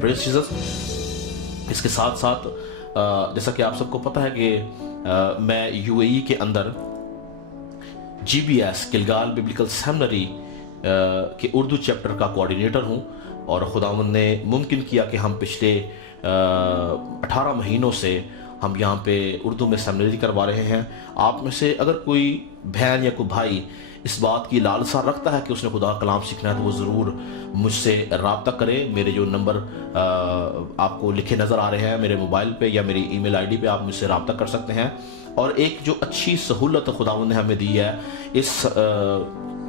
پریز Jesus. اس کے ساتھ ساتھ جیسا کہ آپ سب کو پتہ ہے کہ میں یو اے ای کے اندر G B S Gilgal biblical seminary کے اردو چیپٹر کا کوآرڈینیٹر ہوں، اور خداوند نے ممکن کیا کہ ہم پچھلے 18 مہینوں سے ہم یہاں پہ اردو میں سیمنری کروا رہے ہیں. آپ میں سے اگر کوئی بہن یا کوئی بھائی اس بات کی لالسا رکھتا ہے کہ اس نے خدا کا کلام سیکھنا ہے تو وہ ضرور مجھ سے رابطہ کرے. میرے جو نمبر آپ کو لکھے نظر آ رہے ہیں میرے موبائل پہ یا میری ای میل آئی ڈی پہ، آپ مجھ سے رابطہ کر سکتے ہیں. اور ایک جو اچھی سہولت خداوند نے ہمیں دی ہے اس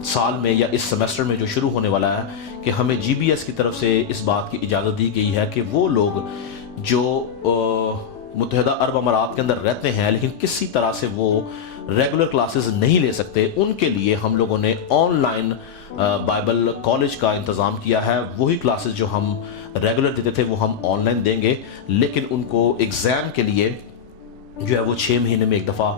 سال میں یا اس سیمسٹر میں جو شروع ہونے والا ہے، کہ ہمیں جی بی ایس کی طرف سے اس بات کی اجازت دی گئی ہے کہ وہ لوگ جو متحدہ عرب امارات کے اندر رہتے ہیں لیکن کسی طرح سے وہ ریگولر کلاسز نہیں لے سکتے، ان کے لیے ہم لوگوں نے آن لائن بائبل کالج کا انتظام کیا ہے. وہی کلاسز جو ہم ریگولر دیتے تھے وہ ہم آن لائن دیں گے، لیکن ان کو ایگزام کے لیے جو ہے وہ 6 مہینے میں ایک دفعہ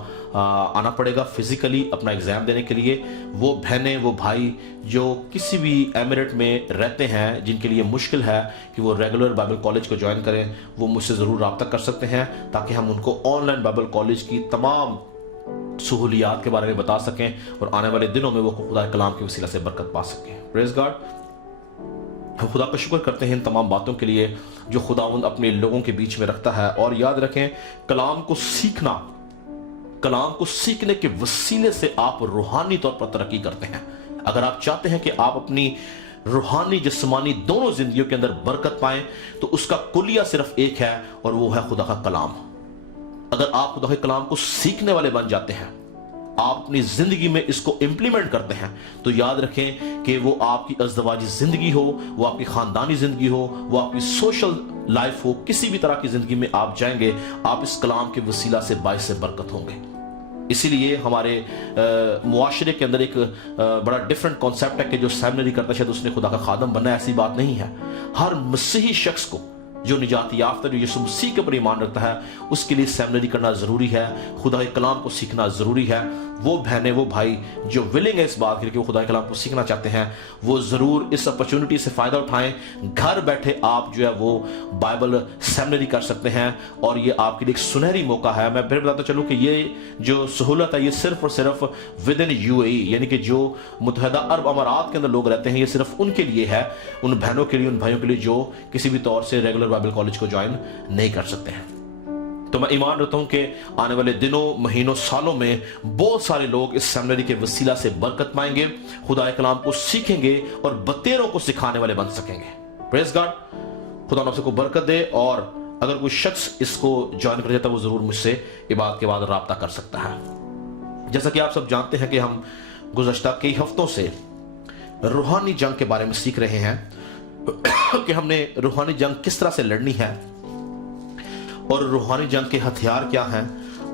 آنا پڑے گا فزیکلی اپنا ایگزام دینے کے لیے. وہ بہنیں وہ بھائی جو کسی بھی ایمریٹ میں رہتے ہیں جن کے لیے مشکل ہے کہ وہ ریگولر بائبل کالج کو جوائن کریں، وہ مجھ سے ضرور رابطہ کر سکتے ہیں تاکہ ہم ان کو آن لائن بائبل کالج کی تمام سہولیات کے بارے میں بتا سکیں اور آنے والے دنوں میں وہ خدا کے کلام کے وسیلہ سے برکت پا سکیں. پریز گاڈ. ہم خدا کا شکر کرتے ہیں ان تمام باتوں کے لیے جو خداوند اپنے لوگوں کے بیچ میں رکھتا ہے. اور یاد رکھیں کلام کو سیکھنے کے وسیلے سے آپ روحانی طور پر ترقی کرتے ہیں. اگر آپ چاہتے ہیں کہ آپ اپنی روحانی جسمانی دونوں زندگیوں کے اندر برکت پائیں تو اس کا کلیہ صرف ایک ہے اور وہ ہے خدا کا کلام. اگر آپ خدا کے کلام کو سیکھنے والے بن جاتے ہیں، آپ اپنی زندگی میں اس کو امپلیمنٹ کرتے ہیں، تو یاد رکھیں کہ وہ آپ کی ازدواجی زندگی ہو، وہ آپ کی خاندانی زندگی ہو، وہ آپ کی سوشل لائف ہو، کسی بھی طرح کی زندگی میں آپ جائیں گے، آپ اس کلام کے وسیلہ سے باعث برکت ہوں گے. اسی لیے ہمارے معاشرے کے اندر ایک بڑا ڈیفرنٹ کانسیپٹ ہے کہ جو سیمنری کرتا ہے شاید اس نے خدا کا خادم بننا ہے. ایسی بات نہیں ہے. ہر مسیحی شخص کو جو نجات یافتہ جو یسوع مسیح کے اوپر ایمان رکھتا ہے اس کے لیے سیمنری کرنا ضروری ہے، خدا کے کلام کو سیکھنا ضروری ہے. وہ بہنیں وہ بھائی جو ولنگ ہے اس بات کے لیے کہ وہ خدا کے کلام کو سیکھنا چاہتے ہیں، وہ ضرور اس اپرچونٹی سے فائدہ اٹھائیں. گھر بیٹھے آپ جو ہے وہ بائبل سیمنری کر سکتے ہیں اور یہ آپ کے لیے ایک سنہری موقع ہے. میں پھر بتاتا چلوں کہ یہ جو سہولت ہے یہ صرف اور صرف ود ان یو اے ای، یعنی کہ جو متحدہ عرب امارات کے اندر لوگ رہتے ہیں، یہ صرف ان کے لیے ہے، ان بہنوں کے لیے، ان بھائیوں کے لیے جو کسی بھی طور سے ریگولر بائبل کالج کو جوائن نہیں کر سکتے ہیں. تو میں ایمان رکھتا ہوں کہ آنے والے دنوں، مہینوں، سالوں میں بہت سارے لوگ اس سیمنری کے وسیلہ سے برکت پائیں گے، خدا کے کلام کو سیکھیں گے اور بتیروں کو سکھانے والے بن سکیں گے. پریز گاڈ. خدا آپ سب کو برکت دے. اور اگر کوئی شخص اس کو جوائن کر جاتا ہے وہ ضرور مجھ سے عبادت کے بعد رابطہ کر سکتا ہے. جیسا کہ آپ سب جانتے ہیں کہ ہم گزشتہ کئی ہفتوں سے روحانی جنگ کے بارے میں سیکھ رہے ہیں کہ ہم نے روحانی جنگ کس طرح سے لڑنی ہے اور روحانی جنگ کے ہتھیار کیا ہیں،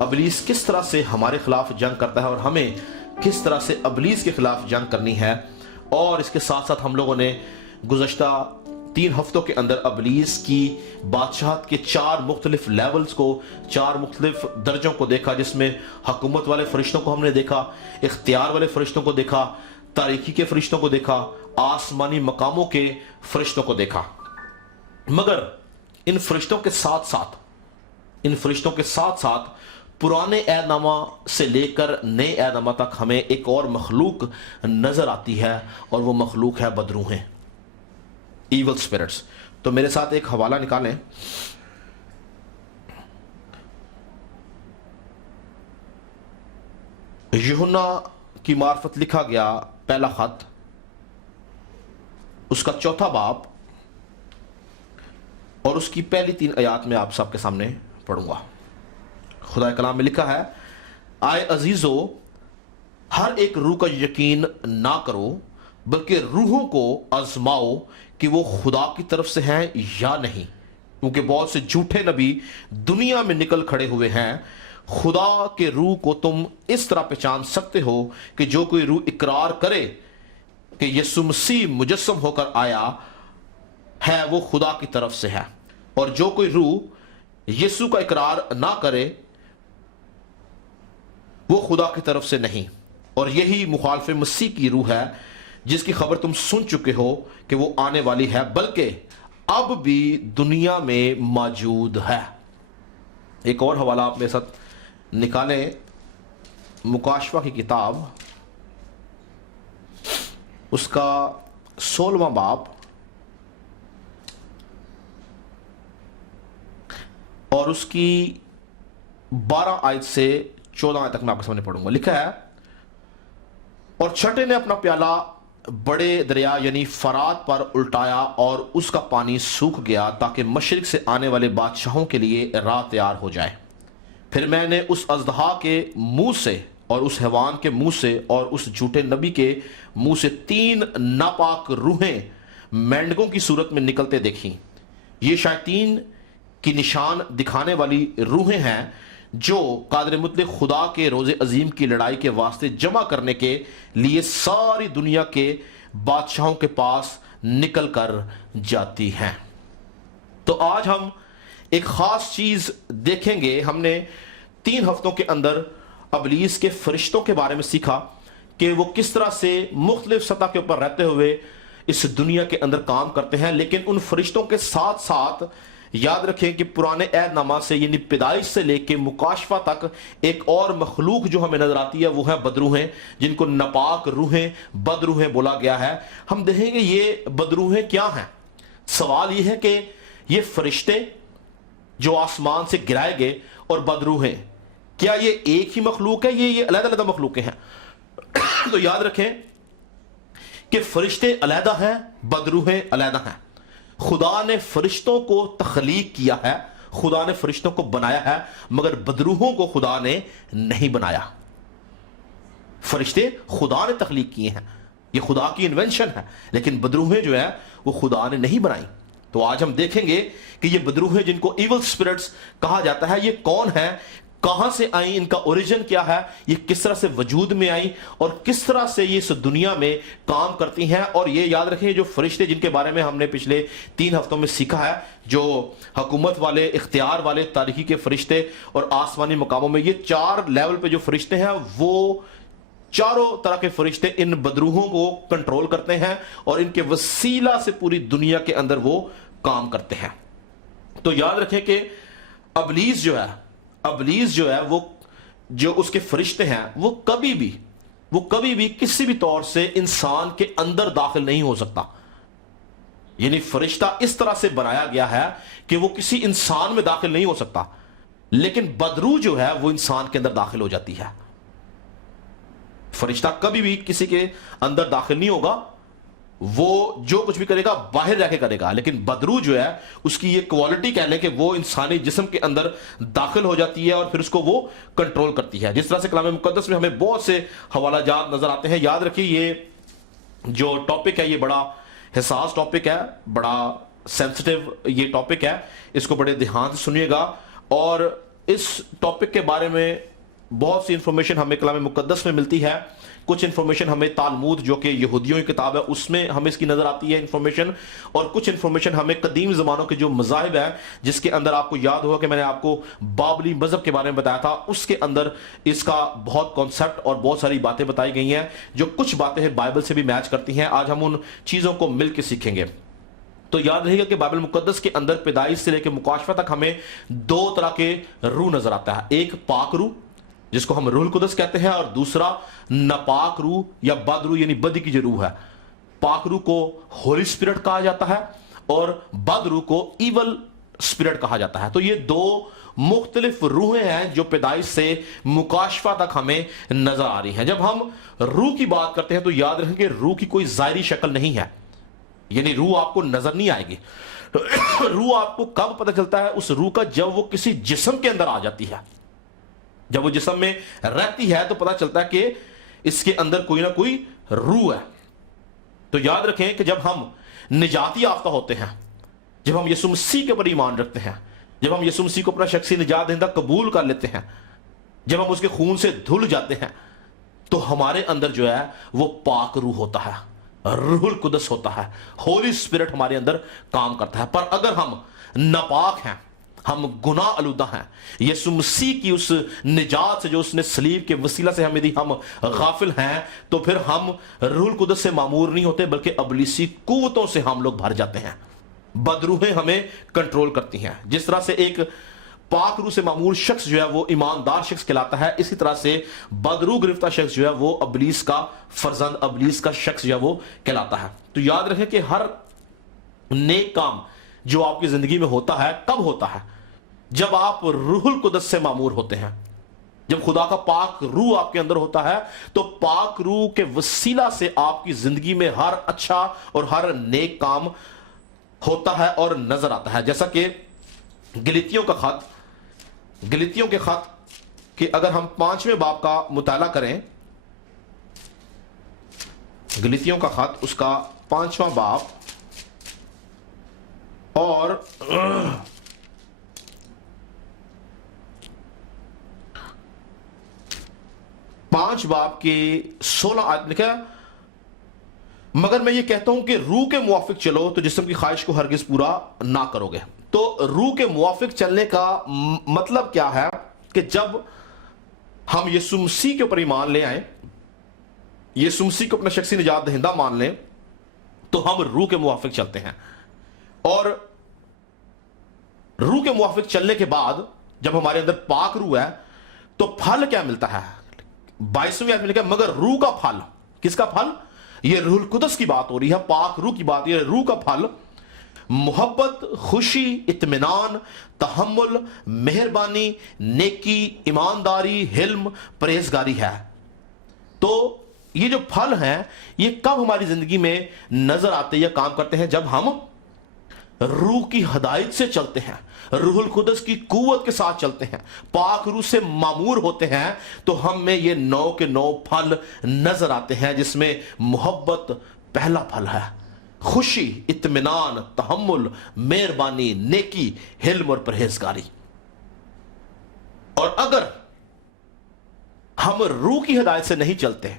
ابلیس کس طرح سے ہمارے خلاف جنگ کرتا ہے اور ہمیں کس طرح سے ابلیس کے خلاف جنگ کرنی ہے. اور اس کے ساتھ ساتھ ہم لوگوں نے گزشتہ 3 ہفتوں کے اندر ابلیس کی بادشاہت کے 4 مختلف لیولز کو، 4 مختلف درجوں کو دیکھا، جس میں حکومت والے فرشتوں کو ہم نے دیکھا، اختیار والے فرشتوں کو دیکھا، تاریکی کے فرشتوں کو دیکھا، آسمانی مقاموں کے فرشتوں کو دیکھا. مگر ان فرشتوں کے ساتھ ساتھ پرانے عہد نامہ سے لے کر نئے عہد نامہ تک ہمیں ایک اور مخلوق نظر آتی ہے اور وہ مخلوق ہے بدروحیں، ایول اسپرٹس. تو میرے ساتھ ایک حوالہ نکالیں. یوحنا کی معرفت لکھا گیا پہلا خط، اس کا 4 باب اور اس کی پہلی 3 آیات میں آپ سب کے سامنے پڑھوں گا. خدا کلام میں لکھا ہے، آئے عزیزو، ہر ایک روح کا یقین نہ کرو بلکہ روحوں کو آزماؤ کہ وہ خدا کی طرف سے ہیں یا نہیں، کیونکہ بہت سے جھوٹے نبی دنیا میں نکل کھڑے ہوئے ہیں. خدا کے روح کو تم اس طرح پہچان سکتے ہو کہ جو کوئی روح اقرار کرے کہ یسوع مسیح مجسم ہو کر آیا ہے وہ خدا کی طرف سے ہے، اور جو کوئی روح یسوع کا اقرار نہ کرے وہ خدا کی طرف سے نہیں. اور یہی مخالف مسیح کی روح ہے جس کی خبر تم سن چکے ہو کہ وہ آنے والی ہے، بلکہ اب بھی دنیا میں موجود ہے۔ ایک اور حوالہ آپ میرے ساتھ نکالیں، مکاشفہ کی کتاب، اس کا 16واں باب اور اس کی 12 آیت سے 14 آیت تک میں آپ کے سامنے پڑھوں گا۔ لکھا ہے، اور چھٹے نے اپنا پیالہ بڑے دریا یعنی فرات پر الٹایا اور اس کا پانی سوکھ گیا تاکہ مشرق سے آنے والے بادشاہوں کے لیے راہ تیار ہو جائے۔ پھر میں نے اس اژدہا کے منہ سے اور اس حیوان کے منہ سے اور اس جھوٹے نبی کے منہ سے 3 ناپاک روحیں مینڈکوں کی صورت میں نکلتے دیکھیں۔ یہ شیاطین کی نشان دکھانے والی روحیں ہیں جو قادر مطلق خدا کے روز عظیم کی لڑائی کے واسطے جمع کرنے کے لیے ساری دنیا کے بادشاہوں کے پاس نکل کر جاتی ہیں۔ تو آج ہم ایک خاص چیز دیکھیں گے۔ ہم نے 3 ہفتوں کے اندر ابلیس کے فرشتوں کے بارے میں سیکھا کہ وہ کس طرح سے مختلف سطح کے اوپر رہتے ہوئے اس دنیا کے اندر کام کرتے ہیں، لیکن ان فرشتوں کے ساتھ ساتھ یاد رکھیں کہ پرانے عہد نامہ سے یعنی پیدائش سے لے کے مکاشفہ تک ایک اور مخلوق جو ہمیں نظر آتی ہے وہ ہے بدروحیں، جن کو ناپاک روحیں، بدروحیں بولا گیا ہے۔ ہم دیکھیں گے یہ بدروحیں کیا ہیں۔ سوال یہ ہے کہ یہ فرشتے جو آسمان سے گرائے گئے اور بدروحیں، کیا یہ ایک ہی مخلوق ہے، یہ علیحدہ علیحدہ مخلوقیں ہیں؟ تو یاد رکھیں کہ فرشتے علیحدہ ہیں، بدروحیں علیحدہ ہیں۔ خدا نے فرشتوں کو تخلیق کیا ہے، خدا نے فرشتوں کو بنایا ہے، مگر بدروحوں کو خدا نے نہیں بنایا۔ فرشتے خدا نے تخلیق کیے ہیں، یہ خدا کی انوینشن ہے، لیکن بدروحیں جو ہے وہ خدا نے نہیں بنائی۔ تو آج ہم دیکھیں گے کہ یہ بدروحیں جن کو ایول سپرٹس کہا جاتا ہے، یہ کون ہے، کہاں سے آئیں، ان کا اوریجن کیا ہے، یہ کس طرح سے وجود میں آئیں اور کس طرح سے یہ اس دنیا میں کام کرتی ہیں۔ اور یہ یاد رکھیں جو فرشتے جن کے بارے میں ہم نے پچھلے 3 ہفتوں میں سیکھا ہے، جو حکومت والے، اختیار والے، تاریخی کے فرشتے اور آسمانی مقاموں میں، یہ 4 لیول پہ جو فرشتے ہیں وہ چاروں طرح کے فرشتے ان بدروحوں کو کنٹرول کرتے ہیں اور ان کے وسیلہ سے پوری دنیا کے اندر وہ کام کرتے ہیں۔ تو یاد رکھیں کہ ابلیس جو ہے وہ جو اس کے فرشتے ہیں وہ کبھی بھی کسی بھی طور سے انسان کے اندر داخل نہیں ہو سکتا۔ یعنی فرشتہ اس طرح سے بنایا گیا ہے کہ وہ کسی انسان میں داخل نہیں ہو سکتا، لیکن بدروح جو ہے وہ انسان کے اندر داخل ہو جاتی ہے۔ فرشتہ کبھی بھی کسی کے اندر داخل نہیں ہوگا، وہ جو کچھ بھی کرے گا باہر رہ کے کرے گا، لیکن بدروح جو ہے اس کی یہ کوالٹی کہہ لیں کہ وہ انسانی جسم کے اندر داخل ہو جاتی ہے اور پھر اس کو وہ کنٹرول کرتی ہے۔ جس طرح سے کلام مقدس میں ہمیں بہت سے حوالہ جات نظر آتے ہیں۔ یاد رکھیے یہ جو ٹاپک ہے یہ بڑا حساس ٹاپک ہے، بڑا سینسٹیو یہ ٹاپک ہے، اس کو بڑے دھیان سے سنیے گا۔ اور اس ٹاپک کے بارے میں بہت سی انفارمیشن ہمیں کلام مقدس میں ملتی ہے، کچھ انفارمیشن ہمیں تالمود جو کہ یہودیوں کی کتاب ہے اس میں ہمیں اس کی نظر آتی ہے انفارمیشن، اور کچھ انفارمیشن ہمیں قدیم زمانوں کے جو مذاہب ہیں، جس کے اندر آپ کو یاد ہوگا کہ میں نے آپ کو بابلی مذہب کے بارے میں بتایا تھا، اس کے اندر اس کا بہت کانسیپٹ اور بہت ساری باتیں بتائی گئی ہیں جو کچھ باتیں ہیں بائبل سے بھی میچ کرتی ہیں۔ آج ہم ان چیزوں کو مل کے سیکھیں گے۔ تو یاد رہے گا کہ بائبل مقدس کے اندر پیدائش سے لے کے مکاشفہ تک ہمیں 2 طرح کے روح نظر آتا ہے، ایک پاک روح جس کو ہم روح القدس کہتے ہیں، اور دوسرا ناپاک روح یا بد روح یعنی بدی کی جو روح ہے۔ پاک روح کو ہولی اسپرٹ کہا جاتا ہے اور بد روح کو ایول اسپرٹ کہا جاتا ہے۔ تو یہ 2 مختلف روحیں ہیں جو پیدائش سے مکاشفہ تک ہمیں نظر آ رہی ہیں۔ جب ہم روح کی بات کرتے ہیں تو یاد رکھیں کہ روح کی کوئی ظاہری شکل نہیں ہے، یعنی روح آپ کو نظر نہیں آئے گی۔ روح آپ کو کب پتہ چلتا ہے اس روح کا؟ جب وہ کسی جسم کے اندر آ جاتی ہے، جب وہ جسم میں رہتی ہے تو پتہ چلتا ہے کہ اس کے اندر کوئی نہ کوئی روح ہے۔ تو یاد رکھیں کہ جب ہم نجات یافتہ ہوتے ہیں، جب ہم یسوع مسیح کے اوپر ایمان رکھتے ہیں، جب ہم یسوع مسیح کو اپنا شخصی نجات دہندہ قبول کر لیتے ہیں، جب ہم اس کے خون سے دھل جاتے ہیں، تو ہمارے اندر جو ہے وہ پاک روح ہوتا ہے، روح القدس ہوتا ہے، ہولی اسپرٹ ہمارے اندر کام کرتا ہے۔ پر اگر ہم ناپاک ہیں، ہم گناہ آلودہ ہیں، یسوع مسیح کی اس نجات سے جو اس نے صلیب کے وسیلہ سے ہمیں دی، ہم غافل ہیں، تو پھر ہم روح القدس سے معمور نہیں ہوتے بلکہ ابلیسی قوتوں سے ہم لوگ بھر جاتے ہیں۔ بدروحیں ہمیں کنٹرول کرتی ہیں۔ جس طرح سے ایک پاک روح سے معمور شخص جو ہے وہ ایماندار شخص کہلاتا ہے، اسی طرح سے بدروح گرفتہ شخص جو ہے وہ ابلیس کا فرزند، ابلیس کا شخص جو ہے وہ کہلاتا ہے۔ تو یاد رکھیں کہ ہر نیک کام جو آپ کی زندگی میں ہوتا ہے کب ہوتا ہے؟ جب آپ روح القدس سے معمور ہوتے ہیں، جب خدا کا پاک روح آپ کے اندر ہوتا ہے تو پاک روح کے وسیلہ سے آپ کی زندگی میں ہر اچھا اور ہر نیک کام ہوتا ہے اور نظر آتا ہے۔ جیسا کہ گلتیوں کے خط کہ اگر ہم 5ویں باب کا مطالعہ کریں، گلتیوں کا خط اس کا 5واں باب اور 5 باب کی 16 آیت لکھا، مگر میں یہ کہتا ہوں کہ روح کے موافق چلو تو جسم کی خواہش کو ہرگز پورا نہ کرو گے۔ تو روح کے موافق چلنے کا مطلب کیا ہے کہ جب ہم یسوع مسیح کے اوپر ایمان لے آئیں، یسوع مسیح کو اپنا شخصی نجات دہندہ مان لیں، تو ہم روح کے موافق چلتے ہیں۔ اور روح کے موافق چلنے کے بعد جب ہمارے اندر پاک روح ہے تو پھل کیا ملتا ہے؟ 22ویں آیت میں لکھا ہے مگر روح کا پھل، کس کا پھل؟ یہ روح القدس کی بات ہو رہی ہے، پاک روح کی بات، یہ روح کا پھل محبت، خوشی، اطمینان، تحمل، مہربانی، نیکی، ایمانداری، حلم، پرہیزگاری ہے۔ تو یہ جو پھل ہیں یہ کب ہماری زندگی میں نظر آتے یا کام کرتے ہیں؟ جب ہم روح کی ہدایت سے چلتے ہیں، روح القدس کی قوت کے ساتھ چلتے ہیں، پاک روح سے معمور ہوتے ہیں، تو ہم میں یہ 9 کے 9 پھل نظر آتے ہیں، جس میں محبت پہلا پھل ہے، خوشی، اطمینان، تحمل، مہربانی، نیکی، حلم اور پرہیزگاری۔ اور اگر ہم روح کی ہدایت سے نہیں چلتے،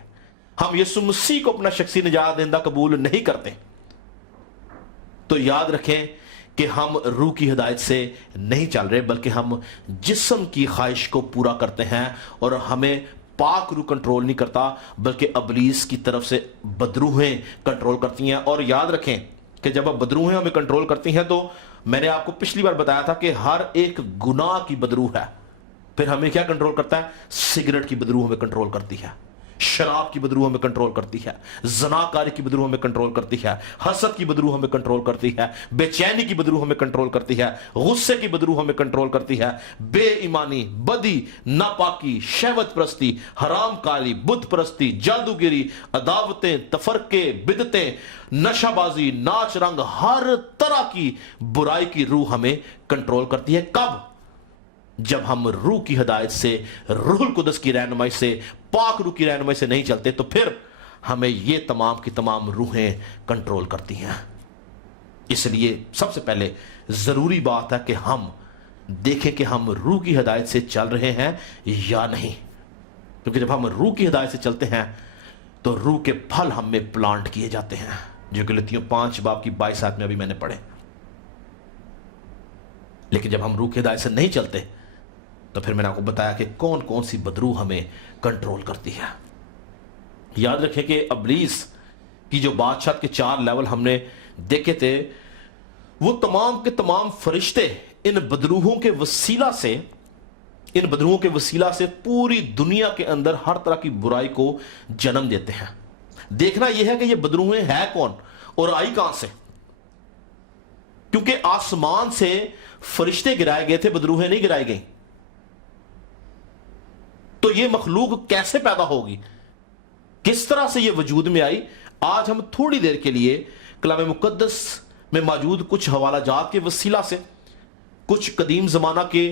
ہم یسوع مسیح کو اپنا شخصی نجات دہندہ قبول نہیں کرتے، تو یاد رکھیں کہ ہم روح کی ہدایت سے نہیں چل رہے بلکہ ہم جسم کی خواہش کو پورا کرتے ہیں، اور ہمیں پاک روح کنٹرول نہیں کرتا بلکہ ابلیس کی طرف سے بدروحیں کنٹرول کرتی ہیں۔ اور یاد رکھیں کہ جب اب بدروحیں ہمیں کنٹرول کرتی ہیں تو میں نے آپ کو پچھلی بار بتایا تھا کہ ہر ایک گناہ کی بدروح ہے، پھر ہمیں کیا کنٹرول کرتا ہے؟ سگریٹ کی بدروح ہمیں کنٹرول کرتی ہے، شراب کی بدروح ہمیں کنٹرول کرتی ہے، زناکاری کی بدروح ہمیں کنٹرول کرتی ہے، حسد کی بدروح ہمیں کنٹرول کرتی ہے، بے چینی کی بدروح ہمیں کنٹرول کرتی ہے، غصے کی بدروح ہمیں کنٹرول کرتی ہے، بے ایمانی، بدی، ناپاکی، شہوت پرستی، حرام کاری، بت پرستی، جادوگری، عداوتیں، تفرقے، بدعتیں، نشہ بازی، ناچ رنگ، ہر طرح کی برائی کی روح ہمیں کنٹرول کرتی ہے۔ کب؟ جب ہم روح کی ہدایت سے، روح القدس کی رہنمائی سے، پاک روح کی رہنمائی سے نہیں چلتے، تو پھر ہمیں یہ تمام کی تمام روحیں کنٹرول کرتی ہیں۔ اس لیے سب سے پہلے ضروری بات ہے کہ ہم دیکھیں کہ ہم روح کی ہدایت سے چل رہے ہیں یا نہیں، کیونکہ جب ہم روح کی ہدایت سے چلتے ہیں تو روح کے پھل ہم میں پلانٹ کیے جاتے ہیں، جو گلتیوں 5 باب کی 22 آیت میں ابھی میں نے پڑھے۔ لیکن جب ہم روح کی ہدایت سے نہیں چلتے تو پھر میں نے آپ کو بتایا کہ کون کون سی بدروح ہمیں کنٹرول کرتی ہے۔ یاد رکھیں کہ ابلیس کی جو بادشاہت کے 4 لیول ہم نے دیکھے تھے، وہ تمام کے تمام فرشتے ان بدروحوں کے وسیلہ سے پوری دنیا کے اندر ہر طرح کی برائی کو جنم دیتے ہیں۔ دیکھنا یہ ہے کہ یہ بدروحیں ہیں کون اور آئی کہاں سے، کیونکہ آسمان سے فرشتے گرائے گئے تھے، بدروحیں نہیں گرائی گئیں۔ تو یہ مخلوق کیسے پیدا ہوگی، کس طرح سے یہ وجود میں آئی؟ آج ہم تھوڑی دیر کے لیے کلام مقدس میں موجود کچھ حوالہ جات کے وسیلہ سے، کچھ قدیم زمانہ کے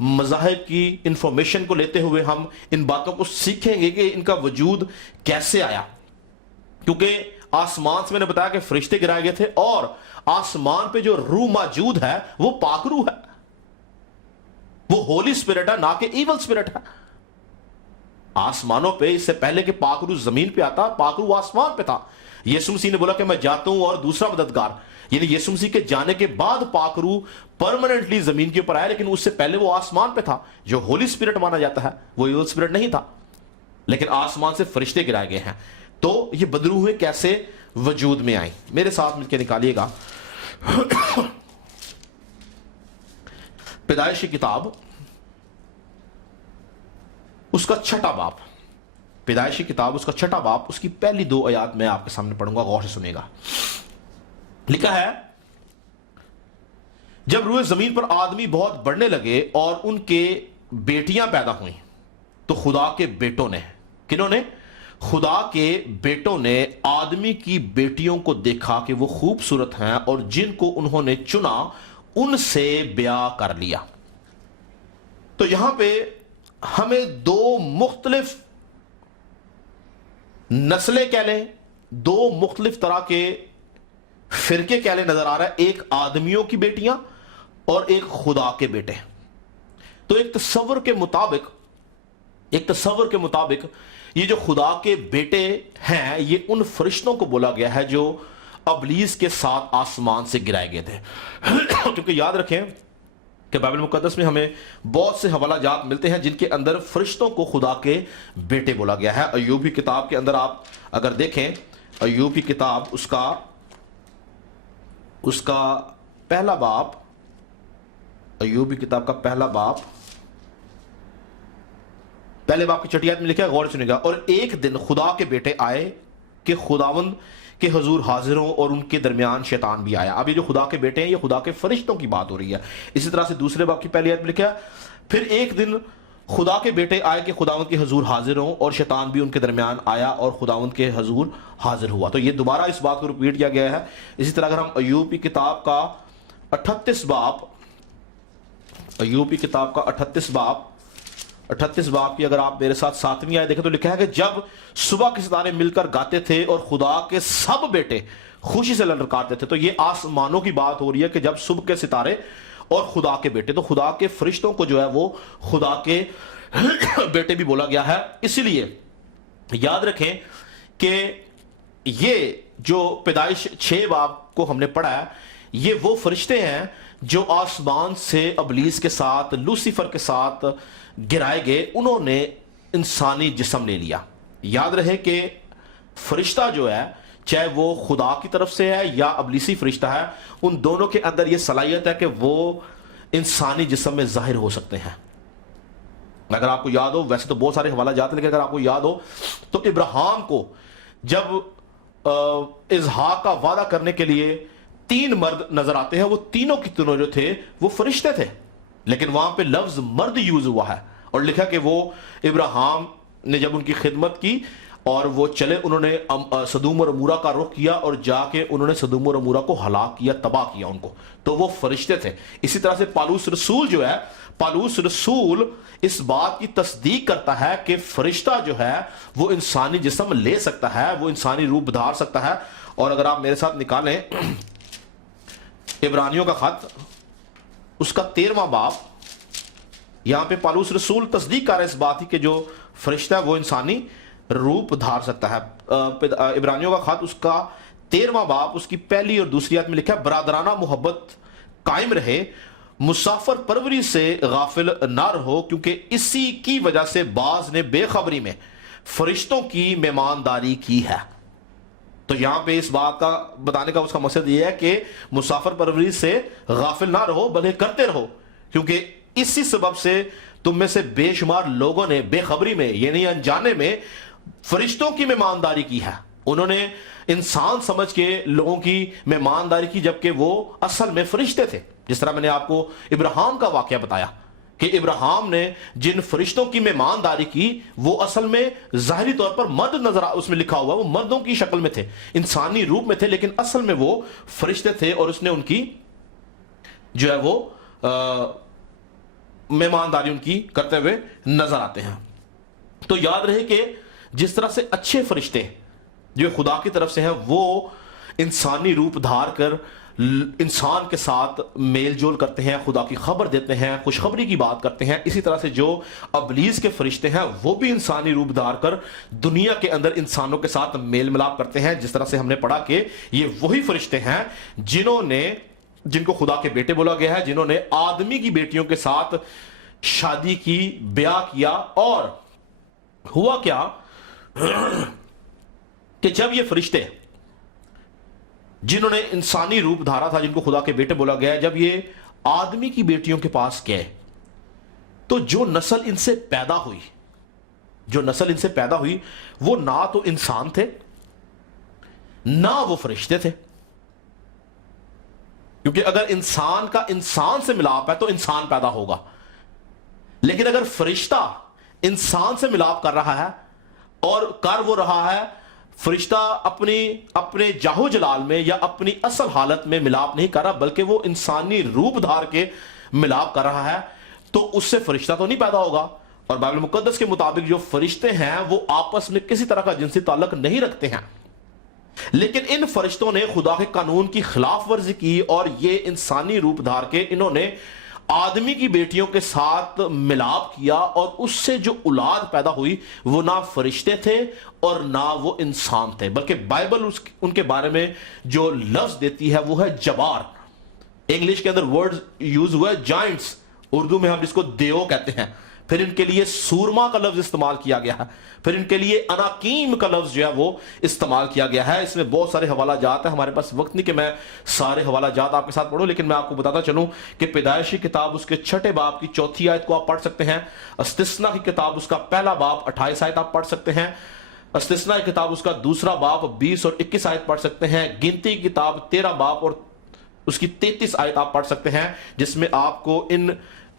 مذاہب کی انفارمیشن کو لیتے ہوئے ہم ان باتوں کو سیکھیں گے کہ ان کا وجود کیسے آیا۔ کیونکہ آسمان سے میں نے بتایا کہ فرشتے گرائے گئے تھے، اور آسمان پہ جو روح موجود ہے وہ پاک روح ہے، وہ ہولی اسپرٹ ہے، نہ کہ ایول اسپرٹ ہے۔ آسمانوں پہ اس سے پہلے کہ پاک روح زمین پہ آتا، پاک روح آسمان پہ تھا۔ یسوع مسیح نے بولا کہ میں جاتا ہوں اور دوسرا مددگار یعنی یسوع مسیح کے جانے کے بعد پاک روح پرماننٹلی زمین کے اوپر آیا، لیکن اس سے پہلے وہ آسمان پہ تھا، جو ہولی اسپرٹ مانا جاتا ہے وہ ایول اسپرٹ نہیں تھا، لیکن آسمان سے فرشتے گرائے گئے ہیں۔ تو یہ بدروحیں کیسے وجود میں آئیں؟ میرے ساتھ مل کے نکالیے گا پیدائش کی کتاب اس کا 6واں باب، پیدائش کی کتاب اس کا 6واں باب، اس کی پہلی 2 آیات میں آپ کے سامنے پڑھوں گا، غور سے سنیے گا۔ لکھا ہے، جب روئے زمین پر آدمی بہت بڑھنے لگے اور ان کے بیٹیاں پیدا ہوئیں تو خدا کے بیٹوں نے، کنہوں نے؟ خدا کے بیٹوں نے آدمی کی بیٹیوں کو دیکھا کہ وہ خوبصورت ہیں، اور جن کو انہوں نے چنا ان سے بیاہ کر لیا۔ تو یہاں پہ ہمیں 2 مختلف نسلیں کہہ لیں، 2 مختلف طرح کے فرقے کہہ لیں نظر آ رہا ہے، ایک آدمیوں کی بیٹیاں اور ایک خدا کے بیٹے۔ تو ایک تصور کے مطابق یہ جو خدا کے بیٹے ہیں یہ ان فرشتوں کو بولا گیا ہے جو ابلیس کے ساتھ آسمان سے گرائے گئے تھے۔ کیونکہ یاد رکھیں کہ بائبل مقدس میں ہمیں بہت سے حوالہ جات ملتے ہیں جن کے اندر فرشتوں کو خدا کے بیٹے بولا گیا ہے۔ ایوب کی کتاب کے اندر آپ اگر دیکھیں، ایوب کی کتاب اس کا پہلا باب، ایوب کی کتاب کا پہلا باب، پہلے باب کی 6 آیت میں لکھا ہے، غور سنیے گا۔ اور ایک دن خدا کے بیٹے آئے کہ خداوند کے حضور حاضر ہوں، اور ان کے درمیان شیطان بھی آیا۔ اب یہ جو خدا کے بیٹے ہیں یہ خدا کے فرشتوں کی بات ہو رہی ہے۔ اسی طرح سے دوسرے باب کی پہلی آیت میں لکھا ہے، پھر ایک دن خدا کے بیٹے آئے کہ خداوند کے حضور حاضر ہوں، اور شیطان بھی ان کے درمیان آیا اور خداوند کے حضور حاضر ہوا۔ تو یہ دوبارہ اس بات کو ریپیٹ کیا گیا ہے۔ اسی طرح اگر ہم ایوب کی کتاب کا 38 باب، ایوب کی کتاب کا 38 باب کی اگر آپ میرے ساتھ 7ویں آیت دیکھیں تو لکھا ہے کہ جب صبح کے ستارے مل کر گاتے تھے اور خدا کے سب بیٹے خوشی سے للکارتے تھے۔ تو یہ آسمانوں کی بات ہو رہی ہے کہ جب صبح کے ستارے اور خدا کے بیٹے، تو خدا کے فرشتوں کو جو ہے وہ خدا کے بیٹے بھی بولا گیا ہے۔ اسی لیے یاد رکھیں کہ یہ جو پیدائش 6 باب کو ہم نے پڑھا ہے یہ وہ فرشتے ہیں جو آسمان سے ابلیس کے ساتھ، لوسیفر کے ساتھ گرائے گئے، انہوں نے انسانی جسم لے لیا۔ یاد رہے کہ فرشتہ جو ہے چاہے وہ خدا کی طرف سے ہے یا ابلیسی فرشتہ ہے، ان دونوں کے اندر یہ صلاحیت ہے کہ وہ انسانی جسم میں ظاہر ہو سکتے ہیں۔ اگر آپ کو یاد ہو، ویسے تو بہت سارے حوالہ جاتے ہیں لیکن اگر آپ کو یاد ہو تو ابراہیم کو جب اسحاق کا وعدہ کرنے کے لیے 3 مرد نظر آتے ہیں، وہ تینوں کی تینوں جو تھے وہ فرشتے تھے، لیکن وہاں پہ لفظ مرد یوز ہوا ہے اور لکھا کہ وہ ابراہیم نے جب ان کی خدمت کی اور وہ چلے، انہوں نے سدوم اور عمورہ کا رخ کیا اور جا کے انہوں نے سدوم اور عمورہ کو ہلاک کیا، تباہ کیا ان کو، تو وہ فرشتے تھے۔ اسی طرح سے پالوس رسول جو ہے، پالوس رسول اس بات کی تصدیق کرتا ہے کہ فرشتہ جو ہے وہ انسانی جسم لے سکتا ہے، وہ انسانی روپ دھار سکتا ہے۔ اور اگر آپ میرے ساتھ نکالیں عبرانیوں کا خط، اس کا 13واں باب، یہاں پہ پالوس رسول تصدیق کر رہا ہے اس بات کی کہ جو فرشتہ ہے وہ انسانی روپ دھار سکتا ہے۔ عبرانیوں کا خط اس کا 13واں باب، اس کی پہلی اور دوسری آیت میں لکھا ہے، برادرانہ محبت قائم رہے، مسافر پروری سے غافل نہ رہو، کیونکہ اسی کی وجہ سے بعض نے بے خبری میں فرشتوں کی مہمانداری کی ہے۔ تو یہاں پہ اس بات کا بتانے کا اس کا مقصد یہ ہے کہ مسافر پروری سے غافل نہ رہو بلکہ کرتے رہو، کیونکہ اسی سبب سے تم میں سے بے شمار لوگوں نے بے خبری میں یعنی انجانے میں فرشتوں کی مہمانداری کی ہے۔ انہوں نے انسان سمجھ کے لوگوں کی مہمانداری کی جبکہ وہ اصل میں فرشتے تھے۔ جس طرح میں نے آپ کو ابراہیم کا واقعہ بتایا کہ ابراہیم نے جن فرشتوں کی مہمانداری کی وہ اصل میں ظاہری طور پر مرد نظر، اس میں لکھا ہوا وہ مردوں کی شکل میں تھے، انسانی روپ میں تھے، لیکن اصل میں وہ فرشتے تھے اور اس نے ان کی جو ہے وہ مہمانداری ان کی کرتے ہوئے نظر آتے ہیں۔ تو یاد رہے کہ جس طرح سے اچھے فرشتے جو خدا کی طرف سے ہیں وہ انسانی روپ دھار کر انسان کے ساتھ میل جول کرتے ہیں، خدا کی خبر دیتے ہیں، خوشخبری کی بات کرتے ہیں، اسی طرح سے جو ابلیس کے فرشتے ہیں وہ بھی انسانی روپ دھار کر دنیا کے اندر انسانوں کے ساتھ میل ملاپ کرتے ہیں، جس طرح سے ہم نے پڑھا کہ یہ وہی فرشتے ہیں جن کو خدا کے بیٹے بولا گیا ہے، جنہوں نے آدمی کی بیٹیوں کے ساتھ شادی کی، بیاہ کیا۔ اور ہوا کیا کہ جب یہ فرشتے جنہوں نے انسانی روپ دھارا تھا، جن کو خدا کے بیٹے بولا گیا ہے، جب یہ آدمی کی بیٹیوں کے پاس گئے تو جو نسل ان سے پیدا ہوئی وہ نہ تو انسان تھے نہ وہ فرشتے تھے، کیونکہ اگر انسان کا انسان سے ملاپ ہے تو انسان پیدا ہوگا، لیکن اگر فرشتہ انسان سے ملاپ کر رہا ہے اور کر وہ رہا ہے، فرشتہ اپنے جاہو جلال میں یا اپنی اصل حالت میں ملاپ نہیں کر رہا بلکہ وہ انسانی روپ دھار کے ملاپ کر رہا ہے، تو اس سے فرشتہ تو نہیں پیدا ہوگا۔ اور بائبل مقدس کے مطابق جو فرشتے ہیں وہ آپس میں کسی طرح کا جنسی تعلق نہیں رکھتے ہیں، لیکن ان فرشتوں نے خدا کے قانون کی خلاف ورزی کی اور یہ انسانی روپ دھار کے انہوں نے آدمی کی بیٹیوں کے ساتھ ملاپ کیا، اور اس سے جو اولاد پیدا ہوئی وہ نہ فرشتے تھے اور نہ وہ انسان تھے، بلکہ بائبل ان کے بارے میں جو لفظ دیتی ہے وہ ہے جبار۔ انگلش کے اندر ورڈ یوز ہوا ہے جائنٹس، اردو میں ہم جس کو دیو کہتے ہیں، پھر ان کے لیے سورما کا لفظ استعمال کیا گیا ہے، پھر ان کے لیے اناکیم کا لفظ جو ہے وہ استعمال کیا گیا ہے۔ اس میں بہت سارے حوالہ جات ہیں، ہمارے پاس وقت نہیں کہ میں سارے حوالہ جات آپ کے ساتھ پڑھوں، لیکن میں آپ کو بتاتا چلوں کہ پیدائش کی کتاب اس کے 6 باب کی 4 آیت کو آپ پڑھ سکتے ہیں، استثنا کی کتاب اس کا 1 باب 28 آیت آپ پڑھ سکتے ہیں، استثنا کی کتاب اس کا 2 باب 20 اور 21 آیت پڑھ سکتے ہیں، گنتی کی کتاب 13 باب اور اس کی 33 آیت آپ پڑھ سکتے ہیں، جس میں آپ کو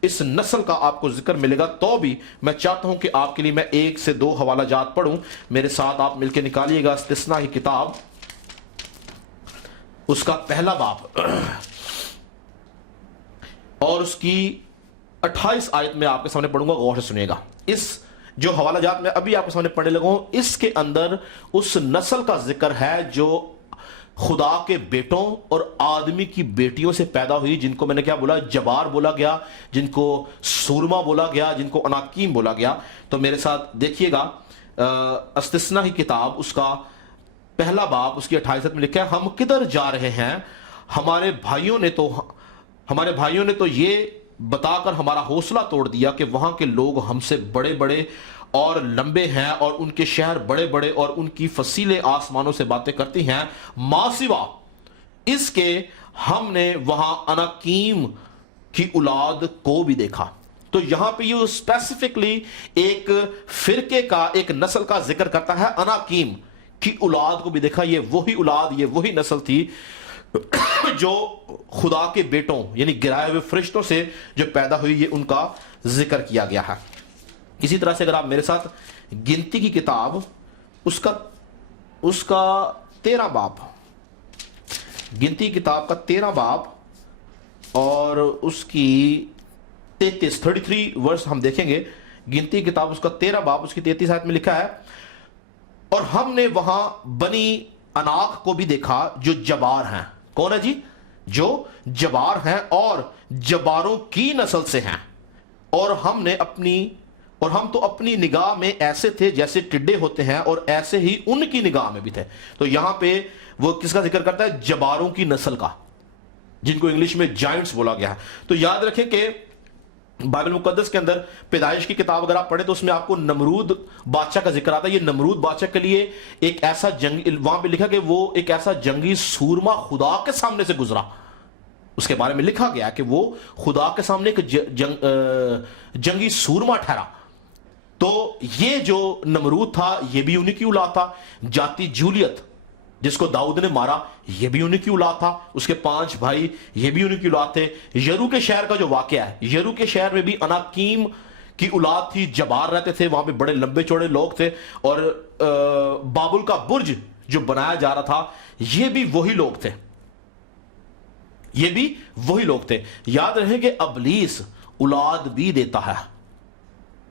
اس نسل کا آپ کو ذکر ملے گا۔ تو بھی میں چاہتا ہوں کہ آپ کے لیے میں 1 سے 2 حوالہ جات پڑھوں، میرے ساتھ آپ مل کے نکالیے گا استثنا کی کتاب اس کا 1 باب اور اس کی 28 آیت میں آپ کے سامنے پڑھوں گا، غور سے سنیے گا۔ اس جو حوالہ جات میں ابھی آپ کے سامنے پڑھنے لگا ہوں، اس کے اندر اس نسل کا ذکر ہے جو خدا کے بیٹوں اور آدمی کی بیٹیوں سے پیدا ہوئی، جن کو میں نے کیا بولا، جبار بولا گیا، جن کو سورما بولا گیا، جن کو اناکیم بولا گیا۔ تو میرے ساتھ دیکھیے گا استثنا کی کتاب اس کا 1 باب اس کی 28 میں لکھا ہے، ہم کدھر جا رہے ہیں، ہمارے بھائیوں نے تو یہ بتا کر ہمارا حوصلہ توڑ دیا کہ وہاں کے لوگ ہم سے بڑے بڑے اور لمبے ہیں، اور ان کے شہر بڑے بڑے اور ان کی فصیلیں آسمانوں سے باتیں کرتی ہیں، ماں سوا اس کے ہم نے وہاں اناکیم کی اولاد کو بھی دیکھا۔ تو یہاں پہ یہ اسپیسیفکلی ایک فرقے کا، ایک نسل کا ذکر کرتا ہے، اناکیم کی اولاد کو بھی دیکھا۔ یہ وہی اولاد، یہ وہی نسل تھی جو خدا کے بیٹوں یعنی گرائے ہوئے فرشتوں سے جو پیدا ہوئی، یہ ان کا ذکر کیا گیا ہے۔ اسی طرح سے اگر آپ میرے ساتھ گنتی کی کتاب اس کا 13 باب، گنتی کتاب کا 13 باب اور اس کی 33 ورس ہم دیکھیں گے۔ گنتی کتاب اس کا 13 باب اس کی 33 آیت میں لکھا ہے، اور ہم نے وہاں بنی اناق کو بھی دیکھا جو جبار ہیں۔ کون ہے جی؟ جو جبار ہیں اور جباروں کی نسل سے ہیں، اور ہم تو اپنی نگاہ میں ایسے تھے جیسے ٹڈے ہوتے ہیں، اور ایسے ہی ان کی نگاہ میں بھی تھے۔ تو یہاں پہ وہ کس کا ذکر کرتا ہے؟ جباروں کی نسل کا، جن کو انگلش میں جائنٹس بولا گیا ہے۔ تو یاد رکھیں کہ بائبل مقدس کے اندر پیدائش کی کتاب اگر آپ پڑھیں تو اس میں آپ کو نمرود بادشاہ کا ذکر آتا ہے۔ یہ نمرود بادشاہ کے لیے ایک ایسا وہاں پہ لکھا کہ وہ ایک ایسا جنگی سورما خدا کے سامنے سے گزرا، اس کے بارے میں لکھا گیا کہ وہ خدا کے سامنے ایک جنگی سورما ٹھہرا۔ تو یہ جو نمرود تھا یہ بھی انہی کی اولاد تھا۔ جاتی جولیت جس کو داؤد نے مارا یہ بھی انہی کی اولاد تھا، اس کے 5 بھائی یہ بھی انہی کی اولاد تھے۔ یرو کے شہر کا جو واقعہ ہے، یرو کے شہر میں بھی اناکیم کی اولاد تھی، جبار رہتے تھے وہاں پہ، بڑے لمبے چوڑے لوگ تھے، اور بابل کا برج جو بنایا جا رہا تھا یہ بھی وہی لوگ تھے، یہ بھی وہی لوگ تھے۔ یاد رہے کہ ابلیس اولاد بھی دیتا ہے،